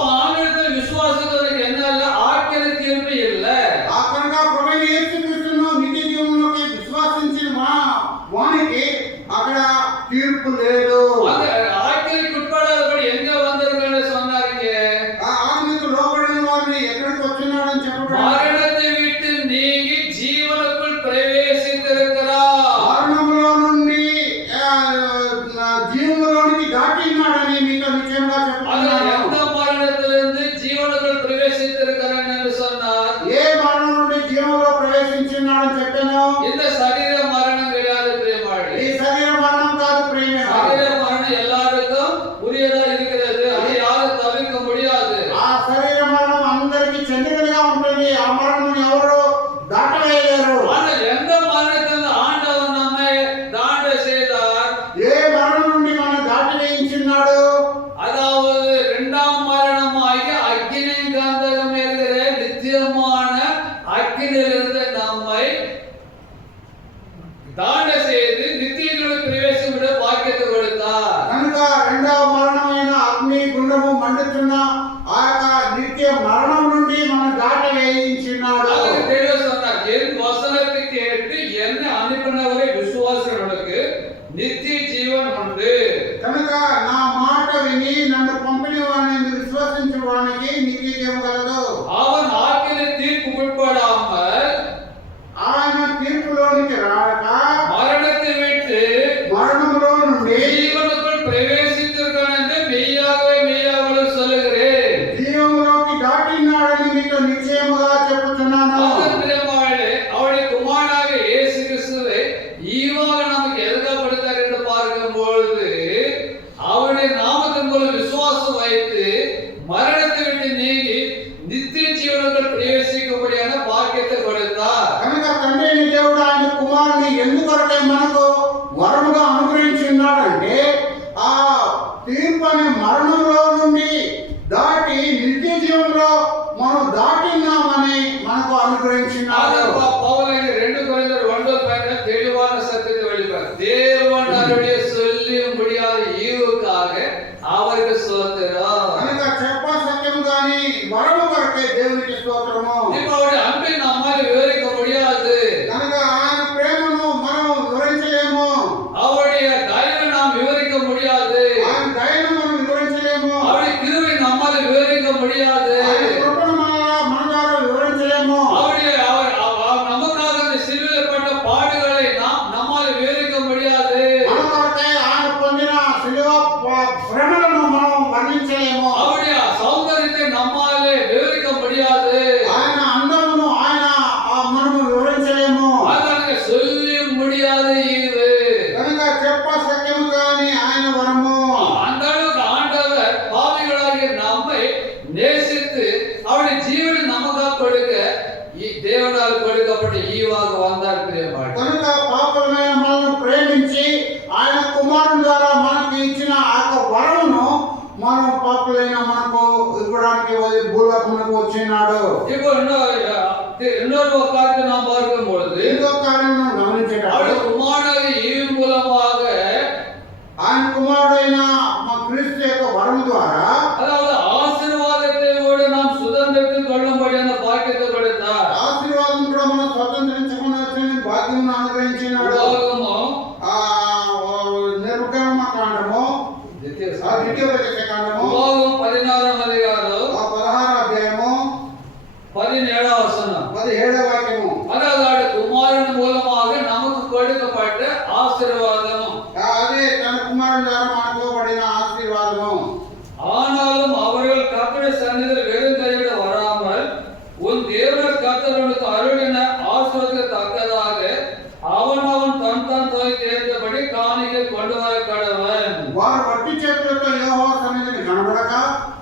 అడుగుతున్న ఆ యొక్క నిత్య మరణం నుండి మనం దాటి వేయించినాడు. அதுக்கு தெளிவா சொன்னார், என் வசனத்தை கேட்டு என்னை அனுப்பினவரை விசுவாசிக்கிறவனுக்கு நித்திய ஜீவன் உண்டு. కనుక నా మాట విని నన్ను పంపిన వాడిని విశ్వసించిన వానికి నిత్య జీవం కలదు. அவன் ஆக்கினை தீர்ப்பு உட்படாமல் ఆయన తీర్పులోనికి రాక மரணத்தை விட்டு మరణంలో నుండి ஜீவனுக்குள் பிரவேசித்திருக்கான் என்று மெய்யாகவே மெய்யாகவே சொல்லுகிறேன். జీవంలోకి దాటినాడని మీతో నిశ్చయముగా చెప్పుచున్నాను. அவர் பிரியமானவர்களே, அவருடைய குமாரனாக இயேசு கிறிஸ்துவை ஈவாக நமக்கு எழுதப்படுத்தார் என்று பார்க்கும் பொழுது அவருடைய நாமத்தின் மூலம் விசுவாசம் வைத்து மரணத்தை விட்டு நீங்கி நித்திய ஜீவனுக்குள் பிரவேசிக்கும்படியான பாக்கியத்தை கொடுத்தார். కనుక తండ్రి అయిన దేవుడు ఆయన కుమారుని ఎందుకొరకై మనకు వరముగా అనుగ్రహించున్నాడంటే ఆ తీర్పు అనే మరణంలో నుండి దాటి నిత్య జీవంలో మనం దాటినామని మనకు అనుగ్రహించినాడు. பவுல் 2 கொரிந்தியர் 1 தெளிவான சத்தியத்தை வெளிப்படுத்த தேவன் அவருடைய சொல்லி முடியாத ஈவுக்காக அவருக்கு ஸ்தோத்திரம். కనుక చెప్ప సత్యం గాని వరము కొరకై దేవునికి స్తోత్రము. இப்போ அவருடைய அன்பை நம்மால் விவரிக்க முடியாது. కనుక ఆయన ప్రేమను మనం వివరించలేము. அவருடைய தயவை நாம் விவரிக்க முடியாது. ఆయన దయను మనం వివరించలేము. அவருடைய கிருபை நம்மால் விவரிக்க முடியாது. ఆయన కృపను మన ద్వారా వివరించలేము. அவருடைய அவர் நமக்காக அந்த சிலுவையில் பட்ட பாடுகளை நம்மால் விவரிக்க முடியாது. మన కొరకై ఆయన పొందిన శిలువ శ్రమలను మనం వర్ణించలేము. அவருடைய சௌந்தரியத்தை நம்மாலே விவரிக்க முடியாது. ఆయన అందమును ఆయన మనము వివరించలేము. அதனால சொல்லி முடியாத ஈவு. కనుక చెప్ప సత్యము కాని ఆయన వరము. அந்த அளவுக்கு ஆண்டவர் பாவிகளாகிய நம்மை நேசித்து அவருடைய ஜீவனை நமக்காக கொடுக்க தேவனால் கொடுக்கப்பட்ட ஈவாக வந்தார். பிரியமானவர்களே, కనుక పాపమైన మనల్ని ప్రేమించి ఆయన కుమారుని ద్వారా మనకి ఇచ్చిన ఆ యొక్క వరమును మనం పాపులైన మనకు ఇవ్వడానికి భూలోకమునకు వచ్చినాడు. இப்போ இன்னொரு காரியத்தை நாம் பார்க்கும் பொழுது ఇంకో కార్యం గమనించేటప్పుడు அவருடைய குமாரனாகிய ஈவின் மூலமாக, ఆయన కుమారుడైన మా క్రీస్తు యొక్క వరము ద్వారా அதாவது ஆசீர்வாதத்தை கூட நாம் சுதந்திரத்தில் கொள்ளும்படியான பாக்கியத்தை கொடுத்தார். ఆశీర్వాదం కూడా మనం స్వతంత్రించుకుని వచ్చిన భాగ్యం అనుగ్రహించినాడు. உலகமும் నిర్గమ కాండము ద్వితీయోపదేశ కాండము உலகம் 16ஆம் அதிகாரம் 16 అధ్యాయము 17ஆம் வசனம். 17వ వాక్యము. அதாவது அவருடைய குமாரன் மூலமாக நமக்கு கொடுக்கப்பட்ட ஆசீர்வாதம். అదే తన కుమారుని ద్వారా మనకు ఇవ్వబడిన ఆశీర్వాదము. ஆனாலும் அவர்கள் கர்த்தருடைய சந்நிதியில் வெறும் கையோடு வராமல் உன் தேவன் கர்த்தர் உனக்கு அருளின ஆசீர்வாதத்துக்கு தக்கதாக அவன் தன் தொகைக்கு ஏற்றபடி காணிக்கை கொண்டு வர கடவன். వారు వట్టి చేతులతో యెహోవా సన్నిధిని కనబడక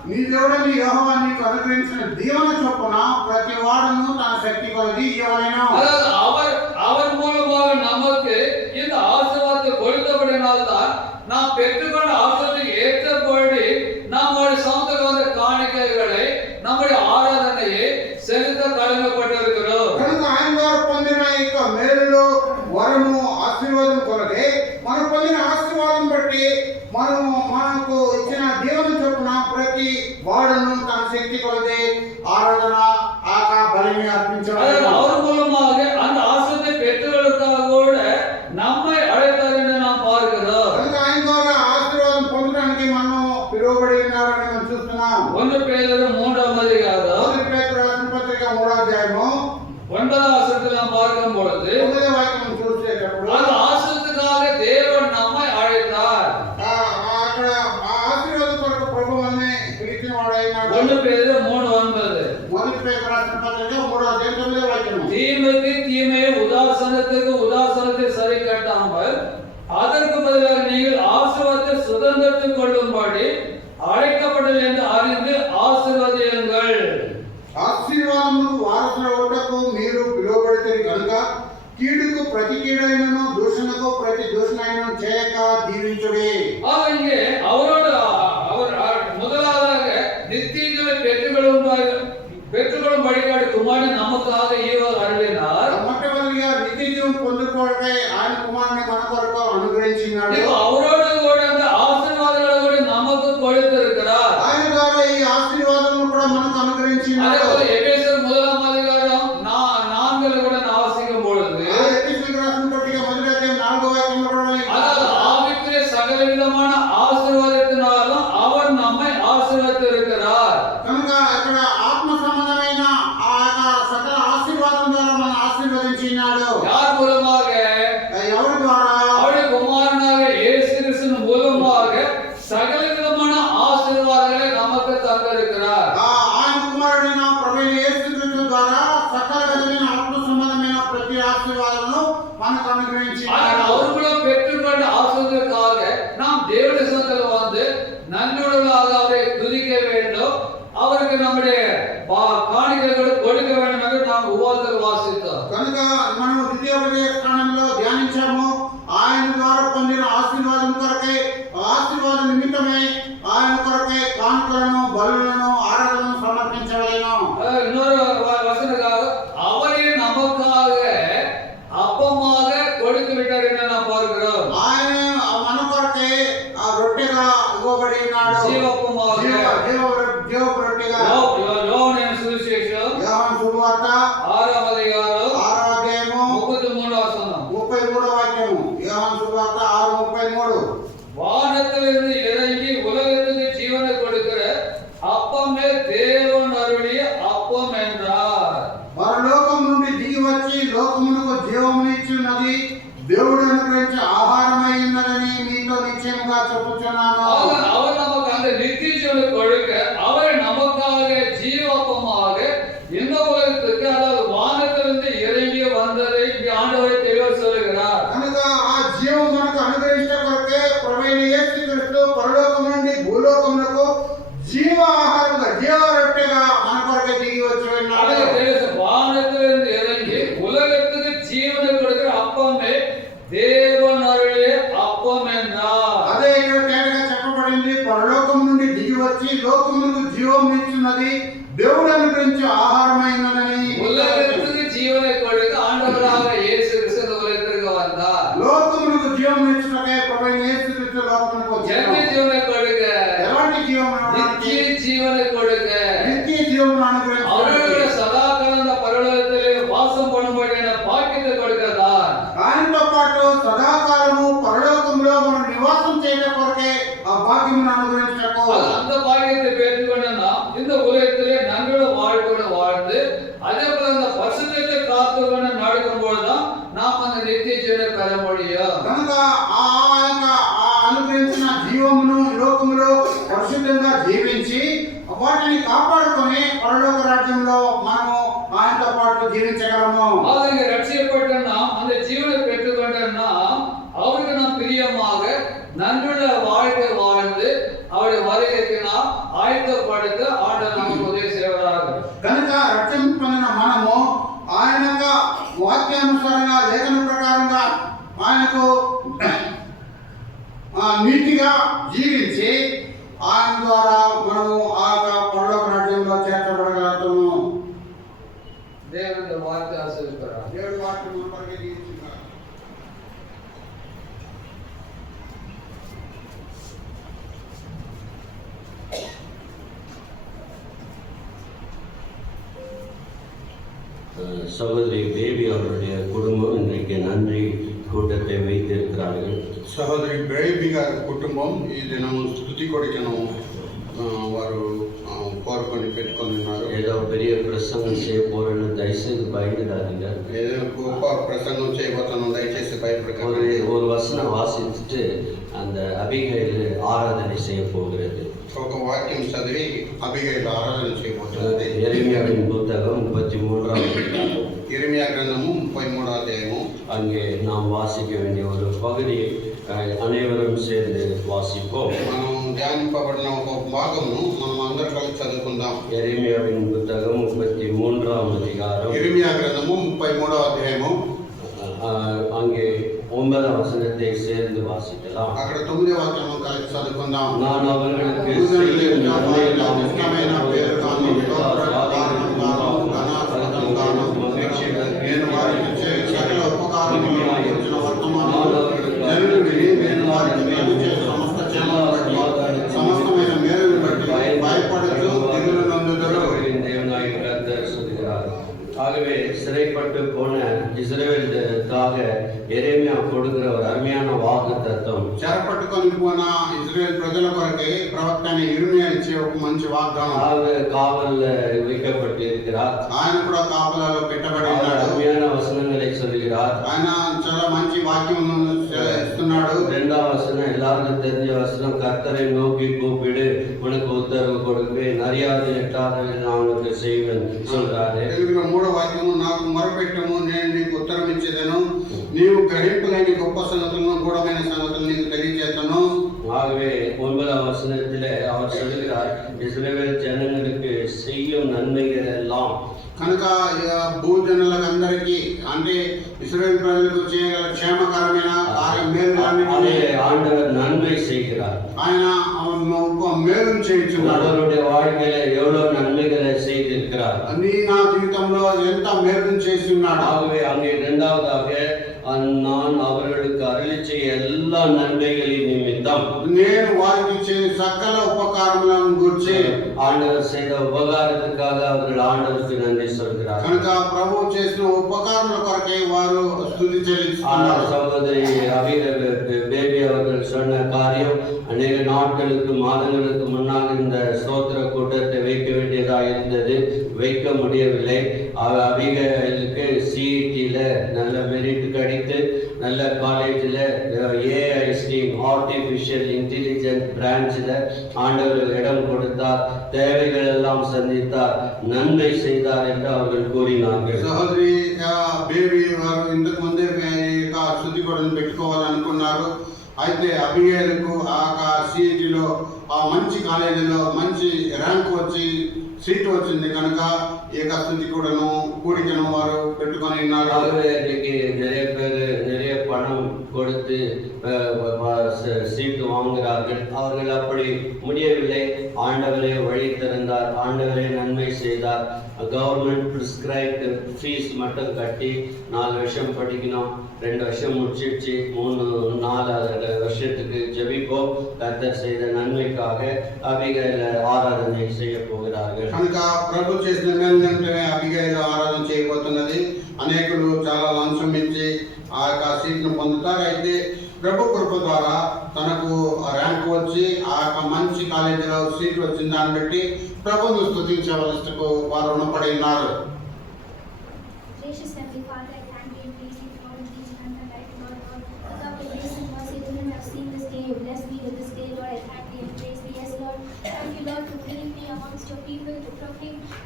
నీ దేవుడని యెహోవా నీకు అనుగ్రహించిన దీవెన చొప్పున ప్రతి వాడును తన శక్తి కొలది ఇవ్వవలెను. அதாவது அவர் மூலமாக நமக்கு இந்த ஆசீர்வாதத்தை கொடுத்தபடினால்தான் நாம் பெற்றுக்கொண்ட ஆசீர்வாதத்துக்கு ஏற்றபடி நம்முடைய சொந்தத்தில் வந்த காணிக்கைகளை நம்முடைய ஆராதனையை செலுத்த கடமைப்பட்டிருக்கிறோம். కనుక ఆయన ద్వారా పొందిన యొక్క మేలులో వరము ఆశీర్వాదం కొలది మనం పొందిన ఆశీర్వాదం బట్టి మనకు ఇచ్చిన దీవెన చొప్పున ప్రతి వాడును తన శక్తి కొలది ఆరాధన బలిని அதாவது అర్పించవలెను. அவர் மூலமாக அந்த ஆசீர்வாதத்தை பெற்றுவதற்காக கூட நம்மை அழைத்தார் என்று நாம் பார்க்கிறோம். కనుక ఆయన ద్వారా ఆశీర్వాదం పొందడానికి మనం పిలువబడి ఉన్నారని మనం చూస్తున్నాం. 1 பேதுரு 3ஆம் அதிகாரம் మొదటి పేతురు రాసిన పత్రిక 3వ అధ్యాయము 9ஆம் வசனத்தில் நாம் பார்க்கும் பொழுது 9వ వాక్యం చూసేటప్పుడు அந்த ஆசீர்வாதத்துக்காக தேவன் நம்மை அழைத்தார். అక్కడ ఆ ఆశీర్వాదం కొరకు ప్రభువుని పిలిచిన వాడైనాడు. 1 பேதுரு 3:9. మొదటి పేతురు రాసిన పత్రిక 3వ అధ్యాయం 9వ వాక్యం. தீமைக்கு தீமையை உதாசனத்துக்கு உதாசனத்தை சரி கட்டாமல் அதற்கு பதிலாக நீங்கள் ஆசீர்வாதத்தை சுதந்திரத்துக் கொள்ளும்படி அழைக்கப்பட்டது என்று அறிந்து ஆசீர்வதியுங்கள். ఆశీర్వాదములకు వారసుల ఓటకు మీరు పిలువబడితే కనుక కీడుకు ప్రతి కీడైనను దూషణకు ప్రతి దూషణైనను చేయక దీవించుడి. இங்கே அவரோடு அவர் முதலாவதாக நித்தியங்களை பெற்றுக்கொள்ளும் வழிகாடு குமாரன் நமக்காக ஈவாக அருளினார். మొట్టమొదటిగా నిత్య జీవం పొందుకోవడకై ఆయన కుమారుని మన కొరకు అనుగ్రహించినాడు. இப்போ அவரோடு கூட அந்த ஆசீர்வாதங்களை கூட நமக்கு கொடுத்திருக்கிறார். ఆయన ద్వారా ఈ ఆయన కుమారుడైన ప్రభువైన యేసుక్రీస్తు ద్వారా సకల విధమైన ఆత్మ సంబంధమైన ప్రతి ఆశీర్వాదమును మనకు అనుగ్రహించారు. அவர்களும் பெற்றுக்கொண்ட ஆசீர்வாதத்துக்காக நாம் தேவனுடைய சன்னதியில் வந்து நன்றியுள்ளவர்களாக அவரை துதிக்க வேண்டும். அவருக்கு நம்முடைய காணிக்கைகளை கொடுக்க வேண்டும் என்று நாம் உபவாசத்தில் வாசித்தோம். కనుక మనం ద్వితీయోపదేశ కాండంలో ధ్యానించాము. ఆయన ద్వారా పొందిన ఆశీర్వాదం కొరకై ఆశీర్వాద నిమిత్తమై ఆయన కొరకై కానుకలను బలులను ఆరాధనను సమర్పించవలెను. இன்னொரு வசனக்காக அவரே நமக்காக அப்பமாக கொடுத்து விட்டார் என்று நாம் பார்க்கிறோம். ఆయన మన కొరకై ఆ రొట్టెగా ఇవ్వబడి ఉన్నాడు. జీవప్పமாக జీవపు రొట్టెగా. యోహాను సువిశేషం యోహాను సువార్త 6వ అధ్యాయము 33వ వచనం 33వ వాక్యము. యోహాను సువార్త 6:33. வானத்திலிருந்து இறங்கி உலகத்துக்கு ஜீவனை கொடுக்கிற அப்பமே தேவன் அருளிய அப்பம் என்றார். పరలోకం నుండి దిగి వచ్చి లోకమునకు జీవమునిచ్చున్నది దేవుడు అనుగ్రహించే ఆహారమై ఉన్నదని మీతో నిశ్చయముగా చెప్పుచున్నాను. அவர் நமக்கு அந்த நித்திய ஜீவனை கொடுக்க அவர் நமக்காக ஜீவப்பமாக இந்த உலகத்துக்கு அதாவது வானத்திலிருந்து இறங்கி வந்ததை ஆண்டவரை தெளிவாக சொல்லுகிறார். కనుక ఆ జీవం మనకు అనుగ్రహించే కొరకే ప్రభువైన యేసుక్రీస్తు పరలోకం నుండి భూలోకమునకు జీవ ఆహారంగా జీవ రొట్టెగా మన కొరకే దిగి వచ్చి ఉన్నాడు. வானத்திலிருந்து இறங்கி உலகத்துக்கு ஜீவனை கொடுக்கிற அப்பமே தேவன் அருளிய அப்பம் என்றார். అదే ఇక్కడ తేటగా చెప్పబడింది. పరలోకం నుండి దిగి వచ్చి లోకమునకు జీవం ఇచ్చున్నది దేవుడు అనుగ్రహించే ఆహారమైనదని. உலகத்துக்கு ஜீவனை கொடுக்க ஆண்டவராக இயேசு கிறிஸ்து இந்த உலகத்திற்கு வந்தார். లోకమునకు జీవం ఇచ్చుటకే ప్రభువైన యేసుక్రీస్తు లోకమునకు వచ్చాడు. நித்திய ஜீவனை கொடுக்க, ఎలాంటి జీవం? நித்திய ஜீவனை கொடுக்க, నిత్య జీవం అనుగ్రహించాడు. அவருடைய சதா காலம் பரலோகத்திலே வாசம் பண்ணும்படியான பாக்கியத்தை கொடுக்கிறதான். ఆయనతో పాటు సదాకాలము పరలోకంలో మనం నివాసం చేయడం కొరకే ఆ భాగ్యమును అనుగ్రహించటకు. அந்த பாக்கியத்தை பெற்றுக்கொண்ட நாம் இந்த உலகத்திலே நன்மையோட வாழ்க்கையோட வாழ்ந்து அதே போல அந்த பரிசுத்தத்தை காத்துக்கொண்டு நடக்கும்போதுதான் நாம் அந்த நித்திய ஜீவனை பெற முடியும். కనుక ఆ యొక్క ఆ అనుగ్రహించిన జీవమును ఈ లోకములో పరిశుద్ధంగా జీవించి వాటిని కాపాడుకొని పరలోక రాజ్యంలో మనము ఆయనతో పాటు జీవించగలము. ஆக ரட்சிக்கப்பட்ட நாம் அந்த ஜீவனை பெற்றுக்கொண்ட நாம் அவருக்கு நாம் பிரியமாக நன்றுள்ள வாழ்க்கை வாழ்ந்து அவருடைய வருகைக்கு நாம் ஆயத்தப்படுத்த ஆண்டவர் நமக்கு உதவி செய்வதாக. కనుక రక్షణ పొందిన మనము ఆయన యొక్క వాక్యానుసారంగా లేఖన ప్రకారంగా ఆయనకు నీతిగా జీవించి ఆయన ద్వారా మనము ఆ పరలోక రాజ్యంలో చేర్చబడగలుగుతాము. దేవుని వాక్య ఆశీర్వదించుగాక. దేవుడి వాక్యం మనపైకి దీవించుగాక. சகோதரி பேபி அவருடைய குடும்பம் இன்றைக்கு நன்றி கூட்டத்தை வைத்திருக்கிறார்கள். సహోదరి బేబీ గారి కుటుంబం ఈ దినం స్తుతి కొడికను వారు కోరుకొని పెట్టుకొని ఉన్నారు. ஏதோ பெரிய பிரசங்கம் செய்ய போறேன்னு தயவுசெய்து பயந்துடாதீங்க. ఏదో గొప్ప ప్రసంగం చేయబోతున్నాం, దయచేసి భయపడకండి. ஒரு வசனம் வாசிச்சுட்டு அந்த அபிகையில் ஆராதனை செய்ய போகிறது. ఒక వాక్యం చదివి అబిగైలు ఆరాధన చేయబోతున్నది. எரேமியாவின் புத்தகம் 33 ఇర్మియా గ్రంథము 33వ అధ్యాయము. அங்கே நாம் வாசிக்க வேண்டிய ஒரு பகுதியை அனைவரும் சேர்ந்து வாசிப்போம். మనం ధ్యానింపబడిన ఒక భాగమును మనం అందరూ కలిసి చదువుకుందాం. எரேமியாவின் புத்தகம் 33 அதிகாரம். ఇర్మియా గ్రంథము 33వ అధ్యాయము. அங்கே 9 வசனத்தை சேர்ந்து வாசிக்கலாம். అక్కడ 9వ వాక్యము కలిసి చదువుకుందాం. நான் அவர்களுக்கு ఇష్టమైన పేరు కాను, నేను వారికి సకల ఉపకారములను గురించిన వర్తమానాలు జనులు విని నేను వారికి మేలు చేసే సమస్త క్షేమాలను బట్టి సమస్తమైన మేలును బట్టి భయపడుతూ దిగులు నందుదురు. ஆகவே சிறைப்பட்டு போன இஸ்ரவேலுக்காக எரேமியா கொடுக்கிற ஒரு அருமையான வாக்கு தத்துவம் చెరపట్టుకొని పోన ఇజ్రాయెల్ ప్రజల కొరకై ప్రవక్త అయిన ఇర్మియా ఇచ్చే ఒక మంచి వాగ్దానం. அவர் காவல்ல வைக்கப்பட்டு இருக்கிறார். ఆయన కూడా కాపలాలో పెట్టబడి அவர் ఉన్నాడు. அருமையான வசனங்களை சொல்லுகிறார். ఆయన చాలా మంచి వాక్యం ఇస్తున్నాడు. 2వ வசனம் எல்லாருக்கும் தெரிஞ்ச வசனம், கர்த்தரை நோக்கி கூப்பிடு உனக்கு உத்தரவு கொடுப்பேன், அறியாது எட்டாவது நான் உனக்கு செய்வேன் சொல்றாரு. తెలుగులో 3వ వాక్యము, నాకు మొరపెట్టము నేను నీకు ఉత్తరం ఇచ్చేదను, నీవు గ్రహింపలేని గొప్ప సంగతులను గూఢమైన సంగతులను నీకు తెలియజేస్తాను. ஆகவே 9వ வசனத்திலே அவர் சொல்லுகிறார், இஸ்ரவேல் ஜனங்களுக்கு செய்யும் நன்மைகள் எல்லாம். కనుక భూజనులకు అందరికీ అంటే ఇశ్రాయేలు ప్రజలకు చేయగల క్షేమకరమైన மேலுలన్నిటిని ஆண்டவர் நன்மை செய்கிறார். ఆయన మేలు చేయించున్నాడు. அவருடைய வாழ்க்கையில எவ்வளவு நன்மைகளை செய்திருக்கிறார். నీ నా జీవితంలో ఎంత మేలు చేసి ఉన్నాడు. ஆகவே அங்கே 2வதாக நான் அவர்களுக்கு அருளி செய்ய எல்லா நன்மைகளின் நிமித்தம் నేను వారికి చేసే సకల ఉపకారములను గురించి ஆண்டவர் செய்த உபகாரத்துக்காக அவர்கள் ஆண்டவருக்கு நன்றி சொல்கிறார். కనుక ప్రభు చేసిన ఉపకారముల కొరకై వారు స్తుతి చెల్లిస్తున్నారు. சகோதரி பேபி அவர்கள் சொன்ன காரியம், அநேக நாட்களுக்கு மாதங்களுக்கு முன்னாக இந்த ஸ்தோத்திர கூட்டத்தை வைக்க வேண்டியதாக இருந்தது, வைக்க முடியவில்லை. அபிகேலுக்கு சிஇடியில் நல்ல மெரிட் கிடைத்து நல்ல காலேஜில் ஏஐஸ்டி ஆர்டிஃபிஷியல் இன்டெலிஜென்ஸ் பிரான்ச்சில் ஆண்டவர் இடம் கொடுத்தார், தேவைகள் எல்லாம் சந்தித்தார், நன்மை செய்தார் என்று அவர்கள் கூறினார்கள். సహోదరి బేబీ వారు ఇంతకు ముందే శుద్ధి కూడా పెట్టుకోవాలనుకున్నారు. అయితే అభిగేలకు ఆ సిఇటిలో ఆ మంచి కాలేజీలో మంచి ర్యాంక్ వచ్చి సీట్ వచ్చింది కనుక ఏకస్థుతి కూడాను కూడికను వారు పెట్టుకొని ఉన్నారు. இன்னைக்கு நிறைய பேர் நிறைய பணம் கொடுத்து சீட்டு வாங்குகிறார்கள். அவர்கள் அப்படி முடியவில்லை. ஆண்டவரே வழி திறந்தார், ஆண்டவரே நன்மை செய்தார். கவர்மெண்ட் பிரிஸ்கிரைப்டு ஃபீஸ் மட்டும் கட்டி 4 வருஷம் படிக்கணும், 2 வருஷம் முடிச்சிடுச்சு, 3-4 வருஷத்துக்கு ஜெபிப்போம். கர்த்தர் செய்த நன்மைக்காக அபிகேல ஆராதனை செய்ய போகிறார்கள். కనుక ప్రభు చేసిన మేలు అభిగేలు ఆరాధన చేయబోతున్నది. అనేకులు చాలా లంచం ఇచ్చి ఆ యొక్క సీట్ను పొందుతారు. అయితే ప్రభు కృప ద్వారా తనకు ర్యాంక్ వచ్చి ఆ యొక్క మంచి కాలేజీలో సీట్ వచ్చిన దాన్ని బట్టి ప్రభువును స్తుతించవలసికు వారు రుణపడి ఉన్నారు.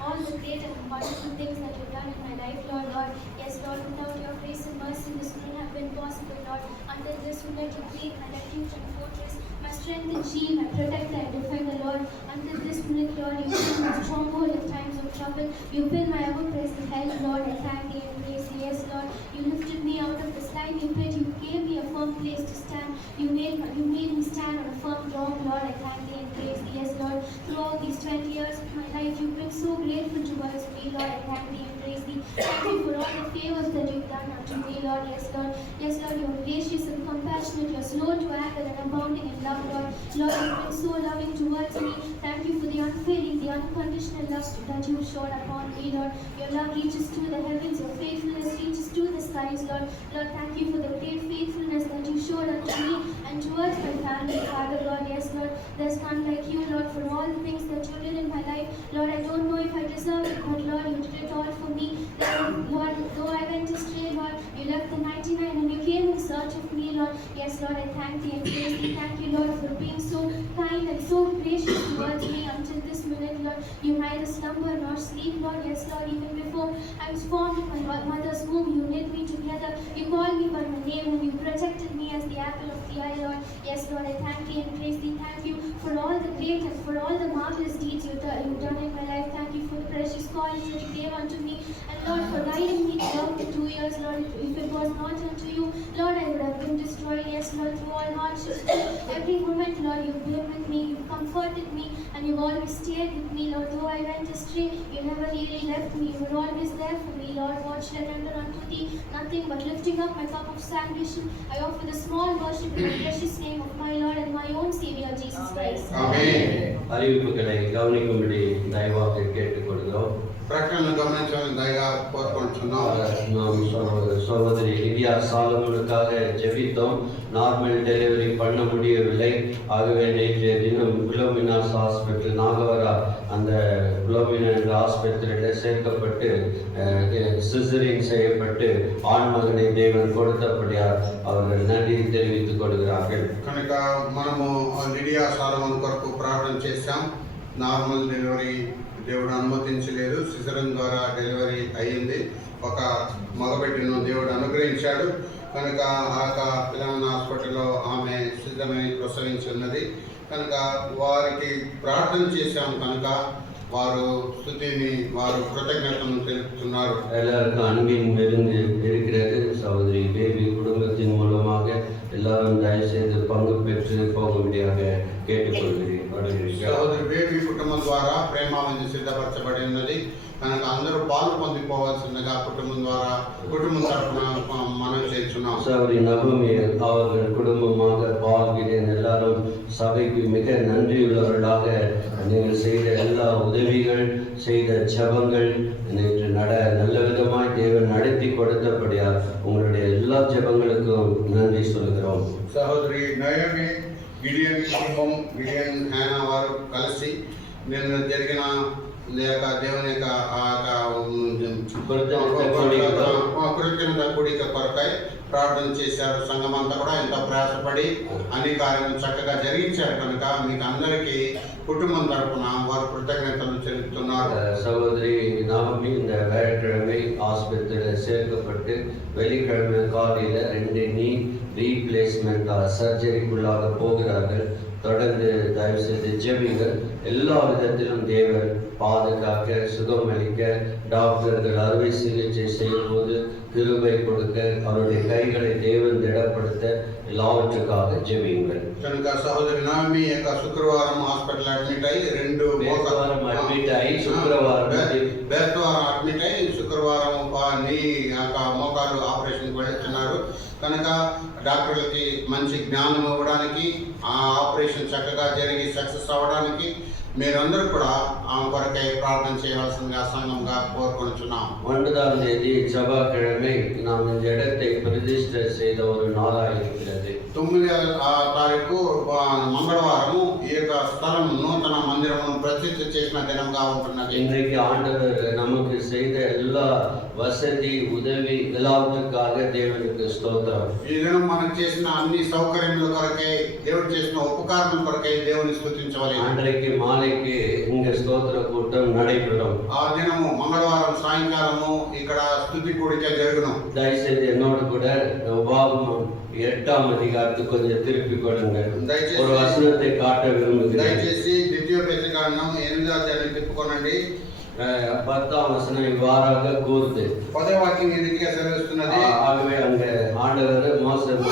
all the great and wonderful things that you've done in my life, Lord. Yes, Lord, without your grace and mercy, this wouldn't have been possible, Lord. Until this minute, you be my refuge and fortress, my strength and shield, my protector and defender, Lord. Until this minute, Lord, you've been my stronghold in times of trouble. You've been my ever-present help, Lord. I thank you and praise you. Yes, Lord, you lifted me out of the slimy pit. You gave me a firm place to stand. You made me stand on a firm ground, Lord. I thank you and praise you. Yes, Lord, throughout these 20 years of my life, you've been so grateful towards me, Lord. I thank you and praise you. Thank you for all the favors that you've done unto me, Lord. Yes, Lord. Yes, Lord, you're gracious and compassionate. You're slow to anger and abounding in love, Lord. Lord, you've been so loving towards me. Thank you for the unfailing, the unconditional love that you showed upon me, Lord. Your love reaches to the heavens. Your faithfulness reaches to the skies, Lord. Lord, thank you for the great faithfulness that you showed unto me and towards my family, Father, Lord. Yes, Lord, there's none like you, Lord, for all the things that you did in my life. Lord, I don't know if I deserve it, but Lord, you did it all for me. Lord, though I went astray, Lord, you left the 99 and you came in search of me, Lord. Yes, Lord, I thank you and praise you. Thank you, Lord, for being so kind and so gracious towards me until this minute, Lord. You neither slumber nor sleep, Lord. Yes, Lord, even before I was formed in my mother's womb, you knit me together. You called me by my name and you protected me as the apple of the eye, Lord. Yes, Lord, I thank you and praise you. Thank you for all the great and for all the marvelous deeds you've done in my life. Thank you for the precious calling that you gave unto me. And Lord, for guiding me throughout the 2 years, Lord. If it was not unto you, Lord, I would have been destroyed. Yes, Lord, through all hardships, every moment, Lord, you've been with me, you've comforted me, and you've always stayed with me, Lord. Though I went astray, you never really left me. You were always there for me, Lord. What shall I render unto thee? Nothing but lifting up my cup of salvation. I offer the small worship in the precious name of my Lord and my own Savior, Jesus Christ. Amen. அறிவிப்புகளை கவனிக்கும்படி தயவாக கேட்டுக்கொள்கிறோம். ప్రకటనను గమనించాలని దయగా కోరుకుంటున్నాం. நாம் சகோதரி Lydia சாலமனுக்காக ஜெபித்தோம். Normal delivery பண்ண முடியவில்லை. ஆகவே நேற்றைய தினம் குளோமினாஸ் ஹாஸ்பிட்டல் நாகவரா அந்த குளோமினா என்ற ஆஸ்பத்திரியில் சேர்க்கப்பட்டு சிசரிங் செய்யப்பட்டு ஆண்மகனை தேவன் கொடுத்தபடியால் அவர்கள் நன்றி தெரிவித்துக் கொள்கிறார்கள். కనుక మనము లిడియా సాలమన్ కొరకు ప్రార్థన చేశాం. నార్మల్ డెలివరీ దేవుడు అనుమతించలేదు. సిజరన్ ద్వారా డెలివరీ అయ్యింది. ఒక మగబిడ్డను దేవుడు అనుగ్రహించాడు. కనుక ఆ పిల్లల హాస్పిటల్లో ఆమె సిద్ధమై ప్రసవించి ఉన్నది. కనుక వారికి ప్రార్థన చేశాం. కనుక వారు స్తుతిని వారు కృతజ్ఞతను తెలుపుతున్నారు. எல்லாருக்கும் அன்பின் விருந்து இருக்கிறது. சகோதரி பேபி குடும்பத்தின் மூலமாக எல்லாரும் தயவு செய்து பங்கு பெற்று போகும்படியாக கேட்டுக்கொள்கிறேன். సహోదరి బేబీ కుటుంబం ద్వారా ప్రేమావళి సిద్ధపరచబడి ఉన్నది. కనుక అందరూ పాలు పొందిపోవాల్సిందిగా కుటుంబం ద్వారా కుటుంబం తరఫున మనం చేస్తున్నాం. சகோதரி நபமி அவர்கள் குடும்பமாக பால்கிறேன் எல்லாரும் சபைக்கு மிக நன்றியுள்ளவர்களாக நீங்கள் செய்த எல்லா உதவிகள் செய்த ஜெபங்கள் நேற்று நல்ல விதமாய் தேவன் நடத்தி கொடுத்தபடியால் உங்களுடைய எல்லா ஜெபங்களுக்கும் நன்றி சொல்கிறோம். సహోదరి నయోమి గిడియన్ కుటుంబం గిడియన్ హేనా వారు కలిసి నిన్న జరిగిన లేక దేవుని యొక్క కృతజ్ఞత కూడిక కొరకై ప్రార్థన చేశారు. సంఘం అంతా కూడా ఎంతో ప్రయాసపడి అన్ని కార్యక్రమం చక్కగా జరిగించారు. కనుక మీకు అందరికీ కుటుంబం తరఫున వారు కృతజ్ఞతలు చెల్లిస్తున్నారు. சகோதரி நவமி இந்த வியாழக்கிழமை ஆஸ்பத்திரியில் சேர்க்கப்பட்டு வெள்ளிக்கிழமை காலையில் 2 நீ ரீப்ளேஸ்மெண்ட் சர்ஜரிக்குள்ளாக போகிறார்கள். தொடர்ந்து தயவு செய்து ஜெபிங்கள். எல்லா விதத்திலும் தேவன் பாதுகாக்க சுகமளிக்க டாக்டர்கள் அறுவை சிகிச்சை செய்யும் போது கிருபை கொடுக்க அவருடைய கைகளை தேவன் திடப்படுத்த எல்லாவற்றுக்காக ஜெபியுங்கள். కనుక సహోదరి నామి యొక్క శుక్రవారం హాస్పిటల్ అడ్మిట్ అయ్యి బేస్తవారం అడ్మిట్ అయ్యి శుక్రవారం నీ యొక్క మోకాలు ఆపరేషన్కి వెళ్తున్నారు. కనుక డాక్టర్లకి మంచి జ్ఞానం ఇవ్వడానికి ఆ ఆపరేషన్ చక్కగా జరిగి సక్సెస్ అవ్వడానికి మీరందరూ కూడా ఆమె కొరకై ప్రార్థన చేయవలసిందిగా సంఘంగా కోరుకుంటున్నాం. 9ஆம் தேதி செவ்வாய்க்கிழமை நாம் இந்த இடத்தை பிரதிஷ்டை செய்த ஒரு நாளாக இருக்கிறது. 9వ తారీఖు మంగళవారము ఈ యొక్క స్థలం నూతన మందిరమును ప్రతిష్ఠ చేసిన దినంగా ఉంటున్నది. இன்றைக்கு ஆண்டவர் நமக்கு செய்த எல்லா వసతి ఉదవి எல்லாவற்றுக்காக தேவனுக்கு ஸ்தோத்திரம். ఈ దినం మనకు చేసిన అన్ని సౌకర్యముల కొరకై దేవుడు చేసిన ఉపకారముల కొరకై దేవుని స్తుతించవాలి. அன்றைக்கு மாலைக்கு இங்க ஸ்தோத்திர கூட்டம் நடைபெறும். ఆ దినము మంగళవారం సాయంకాలము ఇక్కడ స్తుతి కూడిక జరుగును. தயவுசெய்து என்னோடு கூட உபாகமம் 8ஆம் அதிகாரத்துக்கு கொஞ்சம் திருப்பி கொடுங்க. ஒரு வசனத்தை காட்ட விரும்புகிறேன். దయచేసి ద్వితీయోపదేశకాండం 8వ అధ్యాయం తిప్పుకోనండి. 10ஆம் வசனம் இவ்வாறாக கூறுது. 10వ వాక్యం ఈ రీతిగా సెలవిస్తున్నది. ஆகவே அங்க ஆண்டவர்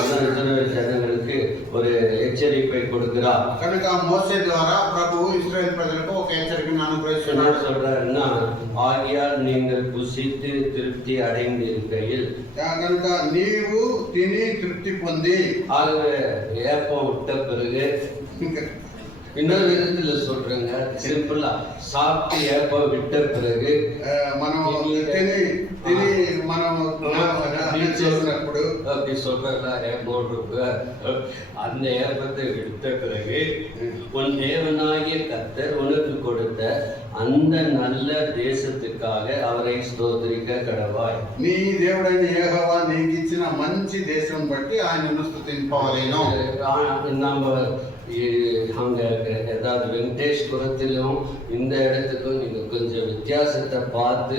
இஸ்ரவேல் ஜனங்களுக்கு ஒரு எச்சரிப்பை கொடுக்கிறார். కనుక మోసే ద్వారా ప్రభువు ఇశ్రాయేల్ ప్రజలకు ఒక హెచ్చరికను అనుగ్రహిస్తున్నాడు. என்ன சொல்றாருன்னா, ஆகியால் நீங்கள் புசித்து திருப்தி அடைந்திருக்கையில் కనుక నీవు తిని తృప్తి పొంది ஆகவே ஏப்பம் விட்ட பிறகு இன்னொரு விதத்துல சொல்றேங்க, சிம்பிளா சாப்பிட்டு ஏப்பம் விட்ட பிறகு మనం తిని మనం చేసినప్పుడు அப்படி சொல்றா ஏப்பம் அந்த ஏப்பத்தை விட்ட பிறகு உன் தேவனாகிய கர்த்தர் உனக்கு கொடுத்த அந்த நல்ல தேசத்துக்காக அவரை ஸ்தோத்திரிக்க கடவாய். నీ దేవుడైన యెహోవా నీకు ఇచ్చిన మంచి దేశం బట్టి ఆయనను స్తుతింపవలెను. நம்ம அங்க ஏதாவது வெங்கடேஷ்புரத்திலும் இந்த இடத்துக்கும் நீங்க கொஞ்சம் வித்தியாசத்தை பார்த்து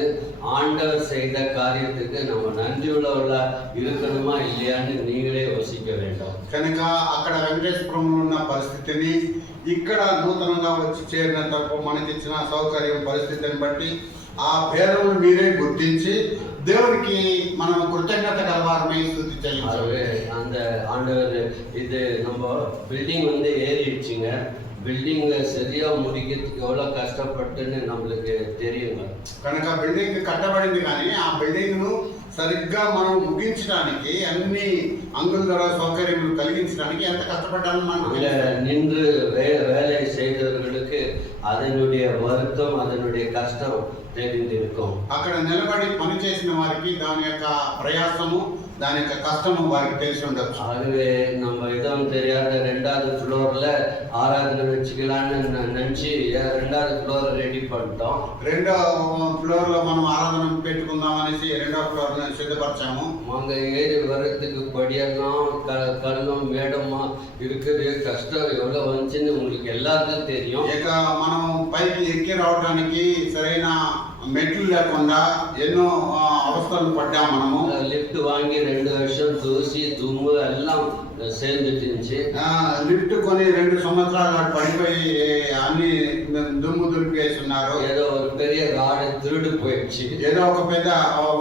ஆண்டவர் செய்த காரியத்துக்கு நம்ம நன்றி உள்ளவர்களா இருக்கணுமா இல்லையான்னு நீங்களே யோசிக்க வேண்டும். కనుక అక్కడ వెంకటేశ్వరంలో ఉన్న పరిస్థితిని ఇక్కడ నూతనంగా వచ్చి చేరిన తప్ప మనకిచ్చిన సౌకర్యం పరిస్థితిని బట్టి ఆ భేదమును మీరే గుర్తించి దేవునికి మనం కృతజ్ఞత గలవారమై స్తుతి చెల్లించాలి. அந்த ஆண்டவர் இது நம்ம பில்டிங் ஏறிடுச்சுங்க. బిల్డింగ్ சரியா முடிக்கிறதுக்கு எவ்வளவு కష్టపట్టుன்னு நம்மளுக்கு தெரியுங்க. కనుక బిల్డింగ్ కట్టబడింది కానీ ఆ బిల్డింగ్ ను సరిగ్గా మనం ముగించడానికి అన్ని అంగుళ సౌకర్యములు కలిగించడానికి ఎంత కష్టపడ్డామో మనం அங்க நின்று வேலை செய்தவர்களுக்கு அதனுடைய வருத்தம் அதனுடைய கஷ்டம் தெரிந்திருக்கும். అక్కడ నిలబడి పని చేసిన వారికి దాని యొక్క ప్రయాసము దాని యొక్క కష్టము వారికి తెలిసి ఉండొచ్చు. ஆகவே நம்ம எதுவும் தெரியாத 2வது ஃப்ளோர்ல ஆராதனை வச்சுக்கலான்னு நினைச்சு 2வது ஃப்ளோர் ரெடி பண்ணிட்டோம். రెండో ఫ్లోర్ లో మనం ఆరాధన పెట్టుకుందాం అనేసి రెండో ఫ్లోర్ ని సిద్ధపరిచాము. அங்க ஏறி வர்றதுக்கு படியெல்லாம் கல்லும் மேடமா இருக்குது. கஷ்டம் எவ்வளவு வந்துச்சுன்னு உங்களுக்கு எல்லாருக்கும் தெரியும். ఇక మనం పైకి ఎక్కి రావడానికి సరైన మెట్లు లేకుండా ఎన్నో అవస్థలు పడ్డాం మనము. லிஃப்ட் வாங்கி 2 வருஷம் தூசி தும்மு எல்லாம் சேர்ந்துட்டு இருந்துச்சு. లిఫ్ట్ కొని 2 సంవత్సరాలు అటు పడిపోయి అన్ని దుమ్ము దులిపేసి ఉన్నారు. ஏதோ ஒரு பெரிய ராடு திருடு போயிடுச்சு. ఏదో ఒక పెద్ద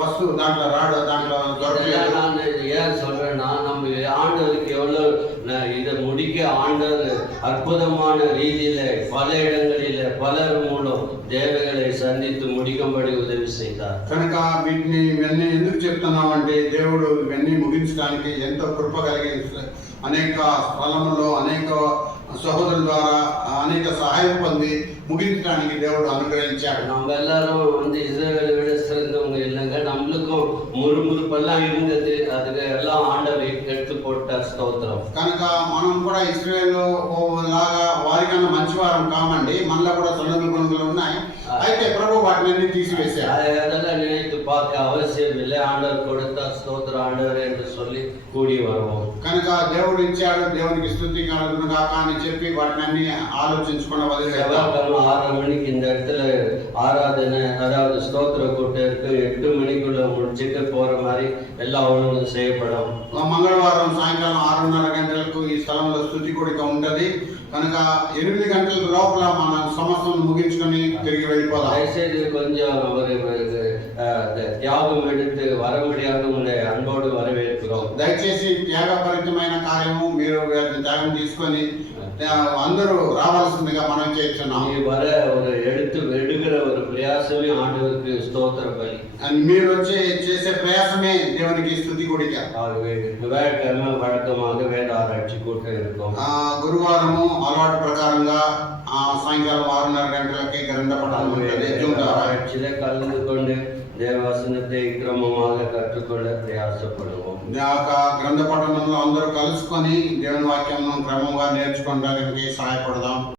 వస్తువు దాంట్లో రాడు దాంట్లో దొరకలేదు. நான் ஏன் சொல்றேன்னா நம்ம ஆண்டவருக்கு எவ்வளவு இதை முடிக்க ஆண்டவர் அற்புதமான ரீதியில பல இடங்களில பலர் மூலம் தேவைகளை சந்தித்து முடிக்கும்படி உதவி செய்தார். కనుక ఇవన్నీ ఎందుకు చెప్తున్నామంటే దేవుడు ఇవన్నీ ముగించడానికి ఎంతో కృప కలిగి అనేక స్థలములో అనేక సహోదరుల ద్వారా అనేక సహాయం పొంది ముగించడానికి దేవుడు అనుగ్రహించాడు. நம்ம எல்லாரும் இஸ்ரவேலை விட சிறந்தவங்க இல்லைங்க. நம்மளுக்கும் முறுமுறுப்பெல்லாம் இருந்தது. அதுக்கு எல்லாம் ஆண்டவர் எடுத்து போட்டார். ஸ்தோத்திரம். కనుక మనం కూడా ఇశ్రాయేల్ లాగా వారికన్నా మంచివారం కామండి. మనలో కూడా సొంత గుణాలు ఉన్నాయి. అయితే ప్రభు వాటిని తీసివేశారు. அதெல்லாம் நினைத்து பார்க்க அவசியம் இல்லை. ஆண்டவர் கொடுத்தார். ஸ்தோத்திரம் ஆண்டவர் என்று சொல்லி கூடி வருவோம். కనుక దేవుడు ఇచ్చాడు, దేవునికి స్తుతి కలుగును గాక అని చెప్పి వాటిని ఆలోచించుకున్న వదిలేద్దాం. செவ்வாய்க்கிழமை 6:30 மணிக்கு இந்த இடத்துல ஆராதனை, அதாவது ஸ்தோத்திர கூட்டம் இருக்கு. 8 மணிக்குள்ள முடிச்சுட்டு போற மாதிரி எல்லா ஒழுங்கும் செய்யப்படும். మంగళవారం సాయంకాలం 6:30 గంటలకు ఈ స్థలంలో స్తుతి కూడిక ఉంటది. కనుక 8 గంటల లోపల మనం సమస్యను ముగించుకొని తిరిగి వెళ్ళిపోదాం. தயவுசெய்து கொஞ்சம் ஒரு தியாகம் எடுத்து வர முடியாத உங்களை அன்போடு வரவேற்கிறோம். దయచేసి త్యాగపరితమైన కార్యము మీరు త్యాగం తీసుకొని అందరూ రావాల్సిందిగా మనం చేస్తున్నాం. நீ வர ஒரு எடுக்கிற ஒரு பிரயாசமே ஆண்டவருக்கு ஸ்தோத்திர பலி. మీరు వచ్చి చేసే ప్రయాసమే దేవునికి స్తుతి కూడిక. ஆகவே வெள்ளிக்கிழமை வழக்கமாக வேத ஆராய்ச்சி கூட்டம் இருக்கும். గురువారము అలవాటు ప్రకారంగా సాయంకాలం 6:30 గంటలకి గ్రంథ పఠనం ఉంటుంది. ஆராய்ச்சியில கலந்து கொண்டு தேவவசனத்தை கிரமமாக கற்றுக்கொள்ள பிரயாசப்படுவோம். గ్రంథ పఠనంలో అందరూ కలుసుకొని దేవుని వాక్యం క్రమంగా నేర్చుకోవడానికి సహాయపడదాం.